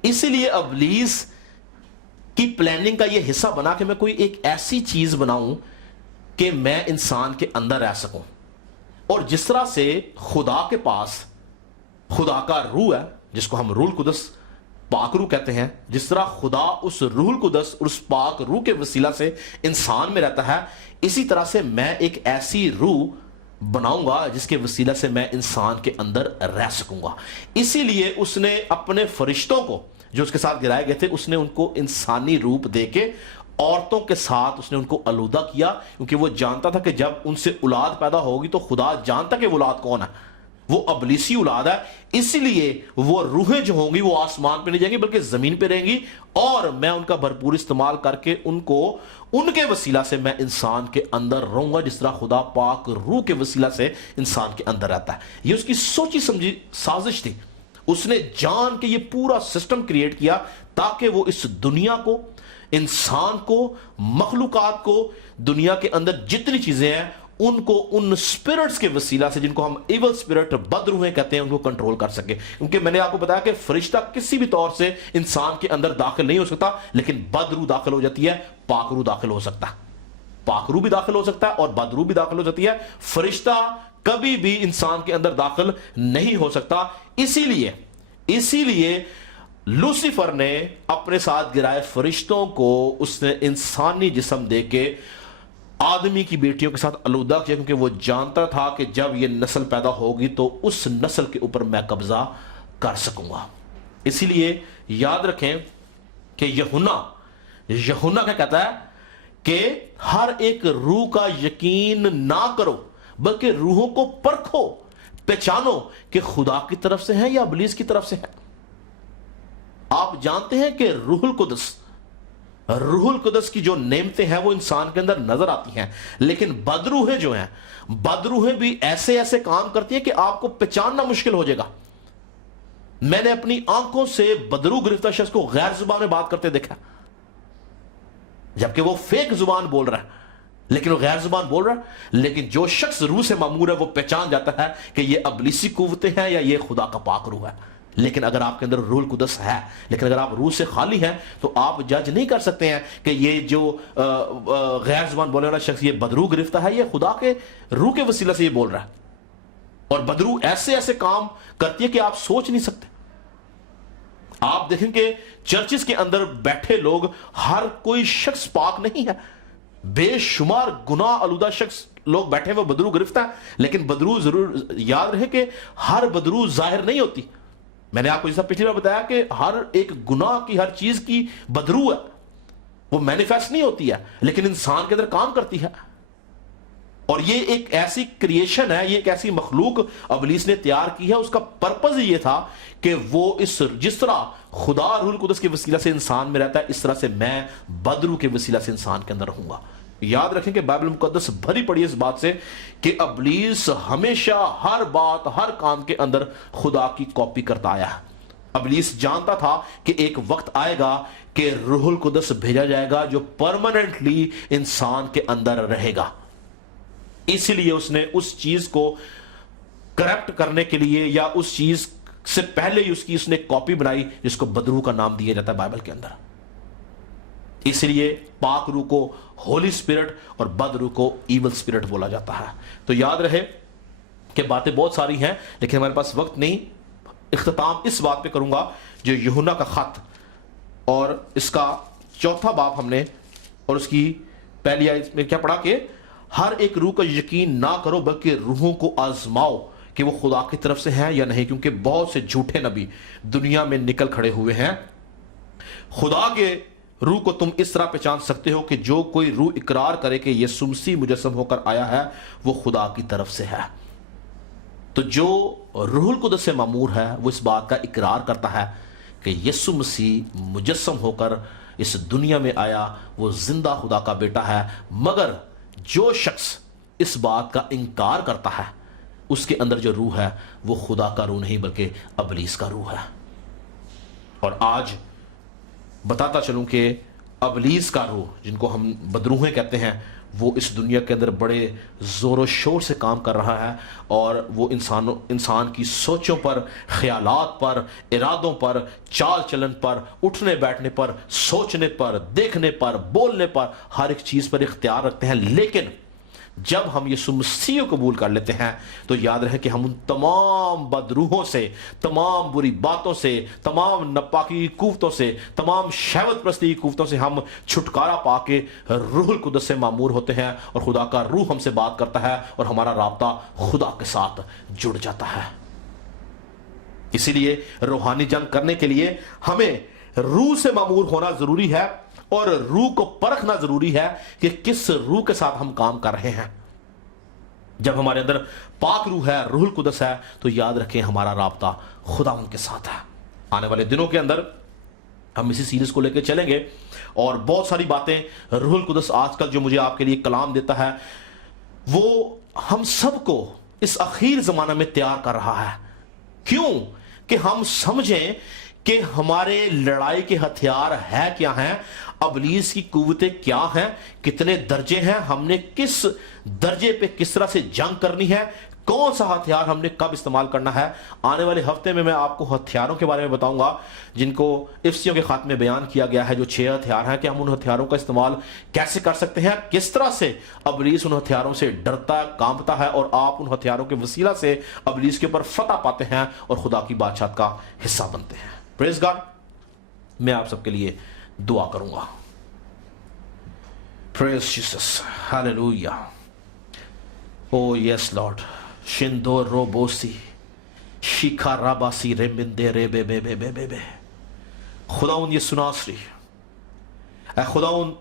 اسی لیے ابلیس کی پلاننگ کا یہ حصہ بنا کہ میں کوئی ایک ایسی چیز بناؤں کہ میں انسان کے اندر رہ سکوں۔ اور جس طرح سے خدا کے پاس خدا کا روح ہے، جس کو ہم روح القدس، پاک روح کہتے ہیں، جس طرح خدا اس روح القدس اور اس پاک روح کے وسیلہ سے انسان میں رہتا ہے، اسی طرح سے میں ایک ایسی روح بناؤں گا جس کے وسیلہ سے میں انسان کے اندر رہ سکوں گا۔ اسی لیے اس نے اپنے فرشتوں کو جو اس کے ساتھ گرائے گئے تھے، اس نے ان کو انسانی روپ دے کے عورتوں کے ساتھ اس نے ان کو آلودہ کیا، کیونکہ وہ جانتا تھا کہ جب ان سے اولاد پیدا ہوگی تو خدا جانتا کہ وہ اولاد کون ہے، وہ ابلیسی اولاد ہے، اسی لیے وہ روحیں جو ہوں گی وہ آسمان پہ نہیں جائیں گی بلکہ زمین پہ رہیں گی، اور میں ان کا بھرپور استعمال کر کے ان کو ان کے وسیلہ سے میں انسان کے اندر رہوں گا، جس طرح خدا پاک روح کے وسیلہ سے انسان کے اندر رہتا ہے۔ یہ اس کی سوچی سمجھی سازش تھی، اس نے جان کے یہ پورا سسٹم کریٹ کیا تاکہ وہ اس دنیا کو، انسان کو، مخلوقات کو، دنیا کے اندر جتنی چیزیں ہیں ان کو ان سپرٹس کے وسیلہ سے، جن کو ہم ایول سپرٹ، بد روحیں کہتے ہیں، ان کو کنٹرول کر سکے۔ کیونکہ میں نے آپ کو بتایا کہ فرشتہ کسی بھی طور سے انسان کے اندر داخل نہیں ہو سکتا، لیکن بد روح داخل ہو جاتی ہے، پاک روح داخل ہو سکتا ہے، پاک روح بھی داخل ہو سکتا ہے اور بد روح بھی داخل ہو جاتی ہے۔ فرشتہ کبھی بھی انسان کے اندر داخل نہیں ہو سکتا۔ اسی لیے لوسیفر نے اپنے ساتھ گرائے فرشتوں کو اس نے انسانی جسم دے کے آدمی کی بیٹیوں کے ساتھ آلودہ کیا، کیونکہ وہ جانتا تھا کہ جب یہ نسل پیدا ہوگی تو اس نسل کے اوپر میں قبضہ کر سکوں گا۔ اسی لیے یاد رکھیں کہ یہونا کیا کہتا ہے کہ ہر ایک روح کا یقین نہ کرو بلکہ روحوں کو پرکھو، پہچانو کہ خدا کی طرف سے ہیں یا ابلیس کی طرف سے ہیں۔ آپ جانتے ہیں کہ روح القدس کی جو نعمتیں ہیں وہ انسان کے اندر نظر آتی ہیں، لیکن بدروحیں جو ہیں، بدروحیں بھی ایسے کام کرتی ہیں کہ آپ کو پہچاننا مشکل ہو جائے گا۔ میں نے اپنی آنکھوں سے بدروح گرفتہ شخص کو غیر زبان میں بات کرتے دیکھا، جبکہ وہ فیک زبان بول رہا ہے، لیکن وہ غیر زبان بول رہا ہے، لیکن جو شخص روح سے معمور ہے وہ پہچان جاتا ہے کہ یہ ابلیسی قوتیں ہیں یا یہ خدا کا پاک روح ہے۔ لیکن اگر آپ کے اندر روح القدس ہے، لیکن اگر آپ روح سے خالی ہیں تو آپ جج نہیں کر سکتے ہیں کہ یہ جو غیر زبان بولنے والا شخص یہ بدروح گرفتہ ہے، یہ خدا کے روح کے وسیلہ سے یہ بول رہا ہے۔ اور بدروح ایسے کام کرتی ہے کہ آپ سوچ نہیں سکتے۔ آپ دیکھیں کہ چرچز کے اندر بیٹھے لوگ، ہر کوئی شخص پاک نہیں ہے، بے شمار گناہ آلودہ شخص لوگ بیٹھے ہوئے بدروح گرفتہ ہے، لیکن بدروح ضرور یاد رہے کہ ہر بدروح ظاہر نہیں ہوتی۔ میں نے آپ کو جیسا پچھلی بار بتایا کہ ہر ایک گناہ کی، ہر چیز کی بدروح ہے، وہ مینیفیسٹ نہیں ہوتی ہے، لیکن انسان کے اندر کام کرتی ہے۔ اور یہ ایک ایسی کریشن ہے، یہ ایک ایسی مخلوق ابلیس نے تیار کی ہے، اس کا پرپز یہ تھا کہ وہ جس طرح خدا روح القدس کے وسیلہ سے انسان میں رہتا ہے، اس طرح سے میں بدروح کے وسیلہ سے انسان کے اندر رہوں گا۔ یاد رکھیں کہ بائبل مقدس بھری پڑی ہے اس بات سے کہ ابلیس ہمیشہ ہر بات، ہر کام کے اندر خدا کی کاپی کرتا آیا ہے۔ ابلیس جانتا تھا کہ ایک وقت آئے گا کہ روح القدس بھیجا جائے گا جو پرماننٹلی انسان کے اندر رہے گا، اسی لیے اس نے اس چیز کو کریکٹ کرنے کے لیے یا اس چیز سے پہلے ہی اس نے کاپی بنائی جس کو بدروح کا نام دیا جاتا ہے بائبل کے اندر۔ اس لیے پاک روح کو ہولی اسپرٹ اور بد روح کو ایول اسپرٹ بولا جاتا ہے۔ تو یاد رہے کہ باتیں بہت ساری ہیں لیکن ہمارے پاس وقت نہیں۔ اختتام اس بات پہ کروں گا جو یوحنا کا خط اور اس کا 4 باب ہم نے اور اس کی پہلی آیت میں کیا پڑھا کہ ہر ایک روح کا یقین نہ کرو بلکہ روحوں کو آزماؤ کہ وہ خدا کی طرف سے ہیں یا نہیں، کیونکہ بہت سے جھوٹے نبی دنیا میں نکل کھڑے ہوئے ہیں۔ خدا کے روح کو تم اس طرح پہچان سکتے ہو کہ جو کوئی روح اقرار کرے کہ یسوع مسیح مجسم ہو کر آیا ہے وہ خدا کی طرف سے ہے۔ تو جو روح القدس سے معمور ہے وہ اس بات کا اقرار کرتا ہے کہ یسوع مسیح مجسم ہو کر اس دنیا میں آیا، وہ زندہ خدا کا بیٹا ہے۔ مگر جو شخص اس بات کا انکار کرتا ہے اس کے اندر جو روح ہے وہ خدا کا روح نہیں بلکہ ابلیس کا روح ہے۔ اور آج بتاتا چلوں کہ ابلیس کا روح، جن کو ہم بدروحیں کہتے ہیں، وہ اس دنیا کے اندر بڑے زور و شور سے کام کر رہا ہے، اور وہ انسان کی سوچوں پر، خیالات پر، ارادوں پر، چال چلن پر، اٹھنے بیٹھنے پر، سوچنے پر، دیکھنے پر، بولنے پر، ہر ایک چیز پر اختیار رکھتے ہیں۔ لیکن جب ہم یسوع مسیح کو قبول کر لیتے ہیں تو یاد رہے کہ ہم ان تمام بدروحوں سے، تمام بری باتوں سے، تمام ناپاکی کی قوتوں سے، تمام شہوت پرستی کی قوتوں سے ہم چھٹکارا پا کے روح القدس سے معمور ہوتے ہیں، اور خدا کا روح ہم سے بات کرتا ہے اور ہمارا رابطہ خدا کے ساتھ جڑ جاتا ہے۔ اسی لیے روحانی جنگ کرنے کے لیے ہمیں روح سے معمور ہونا ضروری ہے، اور روح کو پرکھنا ضروری ہے کہ کس روح کے ساتھ ہم کام کر رہے ہیں۔ جب ہمارے اندر پاک روح ہے، روح القدس ہے، تو یاد رکھیں ہمارا رابطہ خدا ان کے ساتھ ہے۔ آنے والے دنوں کے اندر ہم اسی سیریز کو لے کے چلیں گے اور بہت ساری باتیں روح القدس آج کل جو مجھے آپ کے لیے کلام دیتا ہے وہ ہم سب کو اس اخیر زمانہ میں تیار کر رہا ہے۔ کیوں؟ کہ ہم سمجھیں کہ ہمارے لڑائی کے ہتھیار ہے کیا ہیں، ابلیس کی قوتیں کیا ہیں، کتنے درجے ہیں، ہم نے کس درجے پہ کس طرح سے جنگ کرنی ہے، کون سا ہتھیار ہم نے کب استعمال کرنا ہے۔ آنے والے ہفتے میں آپ کو ہتھیاروں کے بارے میں بتاؤں گا جن کو افسیوں کے خاتمے میں بیان کیا گیا ہے، جو 6 ہتھیار ہیں، کہ ہم ان ہتھیاروں کا استعمال کیسے کر سکتے ہیں، کس طرح سے ابلیس ان ہتھیاروں سے ڈرتا کانپتا ہے اور آپ ان ہتھیاروں کے وسیلہ سے ابلیس کے اوپر فتح پاتے ہیں اور خدا کی بادشاہت کا حصہ بنتے ہیں۔ پریز گاڈ۔ میں آپ سب کے لیے دعا کروں گا۔ پریز جیسس، ہاللویا۔ او یس لارڈ، شندو روبوسی شیکھا راباسی ریمبندے رے بے بے بے بے بے بے۔ خداون یہ سناسری، اے خداون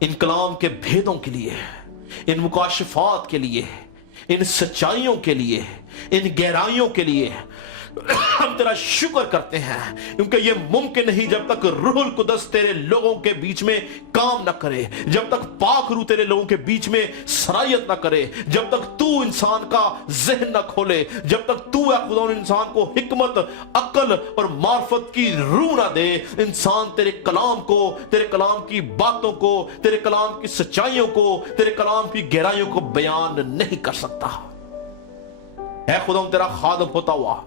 ان کلام کے بھیدوں کے لیے، ان مکاشفات کے لیے، ان سچائیوں کے لیے، ان گہرائیوں کے لیے ہم تیرا شکر کرتے ہیں، کیونکہ یہ ممکن نہیں جب تک روح القدس تیرے لوگوں کے بیچ میں کام نہ کرے، جب تک پاک روح تیرے لوگوں کے بیچ میں سرایت نہ کرے، جب تک تو انسان کا ذہن نہ کھولے، جب تک تو اے خدا انسان کو حکمت، عقل اور معرفت کی روح نہ دے، انسان تیرے کلام کو، تیرے کلام کی باتوں کو، تیرے کلام کی سچائیوں کو، تیرے کلام کی گہرائیوں کو بیان نہیں کر سکتا۔ اے خدا تیرا خادم ہوتا ہوا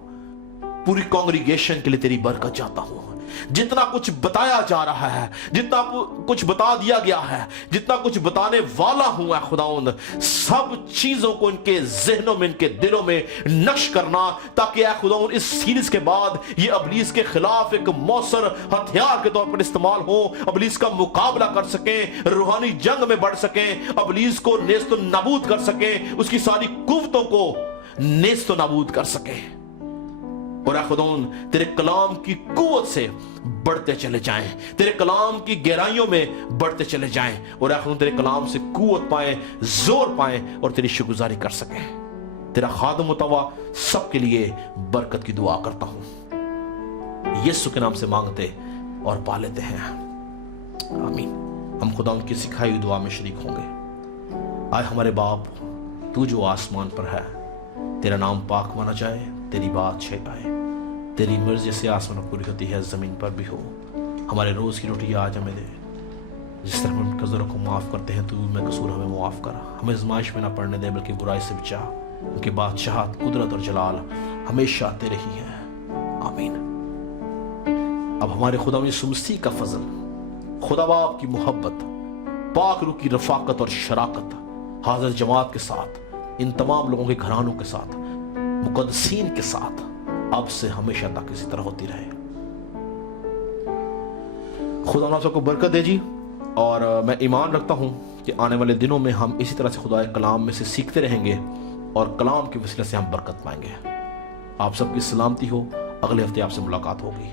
پوری کانگریگیشن کے لیے تیری برکت چاہتا ہوں۔ جتنا کچھ بتایا جا رہا ہے، جتنا کچھ بتا دیا گیا ہے، جتنا کچھ بتانے والا ہوں اے خداوند، سب چیزوں کو ان کے ذہنوں میں، ان کے دلوں میں نقش کرنا، تاکہ اے خداوند اس سیریز کے بعد یہ ابلیس کے خلاف ایک موثر ہتھیار کے طور پر استعمال ہو، ابلیس کا مقابلہ کر سکیں، روحانی جنگ میں بڑھ سکیں، ابلیس کو نیست و نابود کر سکیں، اس کی ساری قوتوں کو نیست و نابود کر سکیں، اور اے خداوند تیرے کلام کی قوت سے بڑھتے چلے جائیں، تیرے کلام کی گہرائیوں میں بڑھتے چلے جائیں، اور اے خداوند تیرے کلام سے قوت پائیں، زور پائیں اور تیری شکرگزاری کر سکیں۔ تیرا خادم ہوتا ہوا سب کے لیے برکت کی دعا کرتا ہوں، یسوع کے نام سے مانگتے اور پا لیتے ہیں، آمین۔ ہم خداوند کی سکھائی ہوئی دعا میں شریک ہوں گے۔ آئے ہمارے باپ، تو جو آسمان پر ہے، تیرا نام پاک مانا جائے، تیری بات شے آئے، تیری مرضی سے آسمان پوری ہوتی ہے، زمین پر بھی ہو۔ ہمارے روز کی روٹی آج ہمیں دے، جس طرح ہم قصوروں کو معاف کرتے ہیں، تو میں قصور ہمیں معاف کرا، ہمیں آزمائش میں نہ پڑنے دے بلکہ برائی سے بچا، کیونکہ بادشاہت، قدرت اور جلال ہمیشہ تیرے ہی ہیں، آمین۔ اب ہمارے خدا یسوع مسیح کا فضل، خدا باپ کی محبت، پاک روح کی رفاقت اور شراکت حاضر جماعت کے ساتھ، ان تمام لوگوں کے گھرانوں کے ساتھ، مقدسین کے ساتھ اب سے ہمیشہ تک اسی طرح ہوتی رہے۔ خدا آپ سب کو برکت دے جی، اور میں ایمان رکھتا ہوں کہ آنے والے دنوں میں ہم اسی طرح سے خدا کے کلام میں سے سیکھتے رہیں گے اور کلام کے وسیلے سے ہم برکت پائیں گے۔ آپ سب کی سلامتی ہو، اگلے ہفتے آپ سے ملاقات ہوگی۔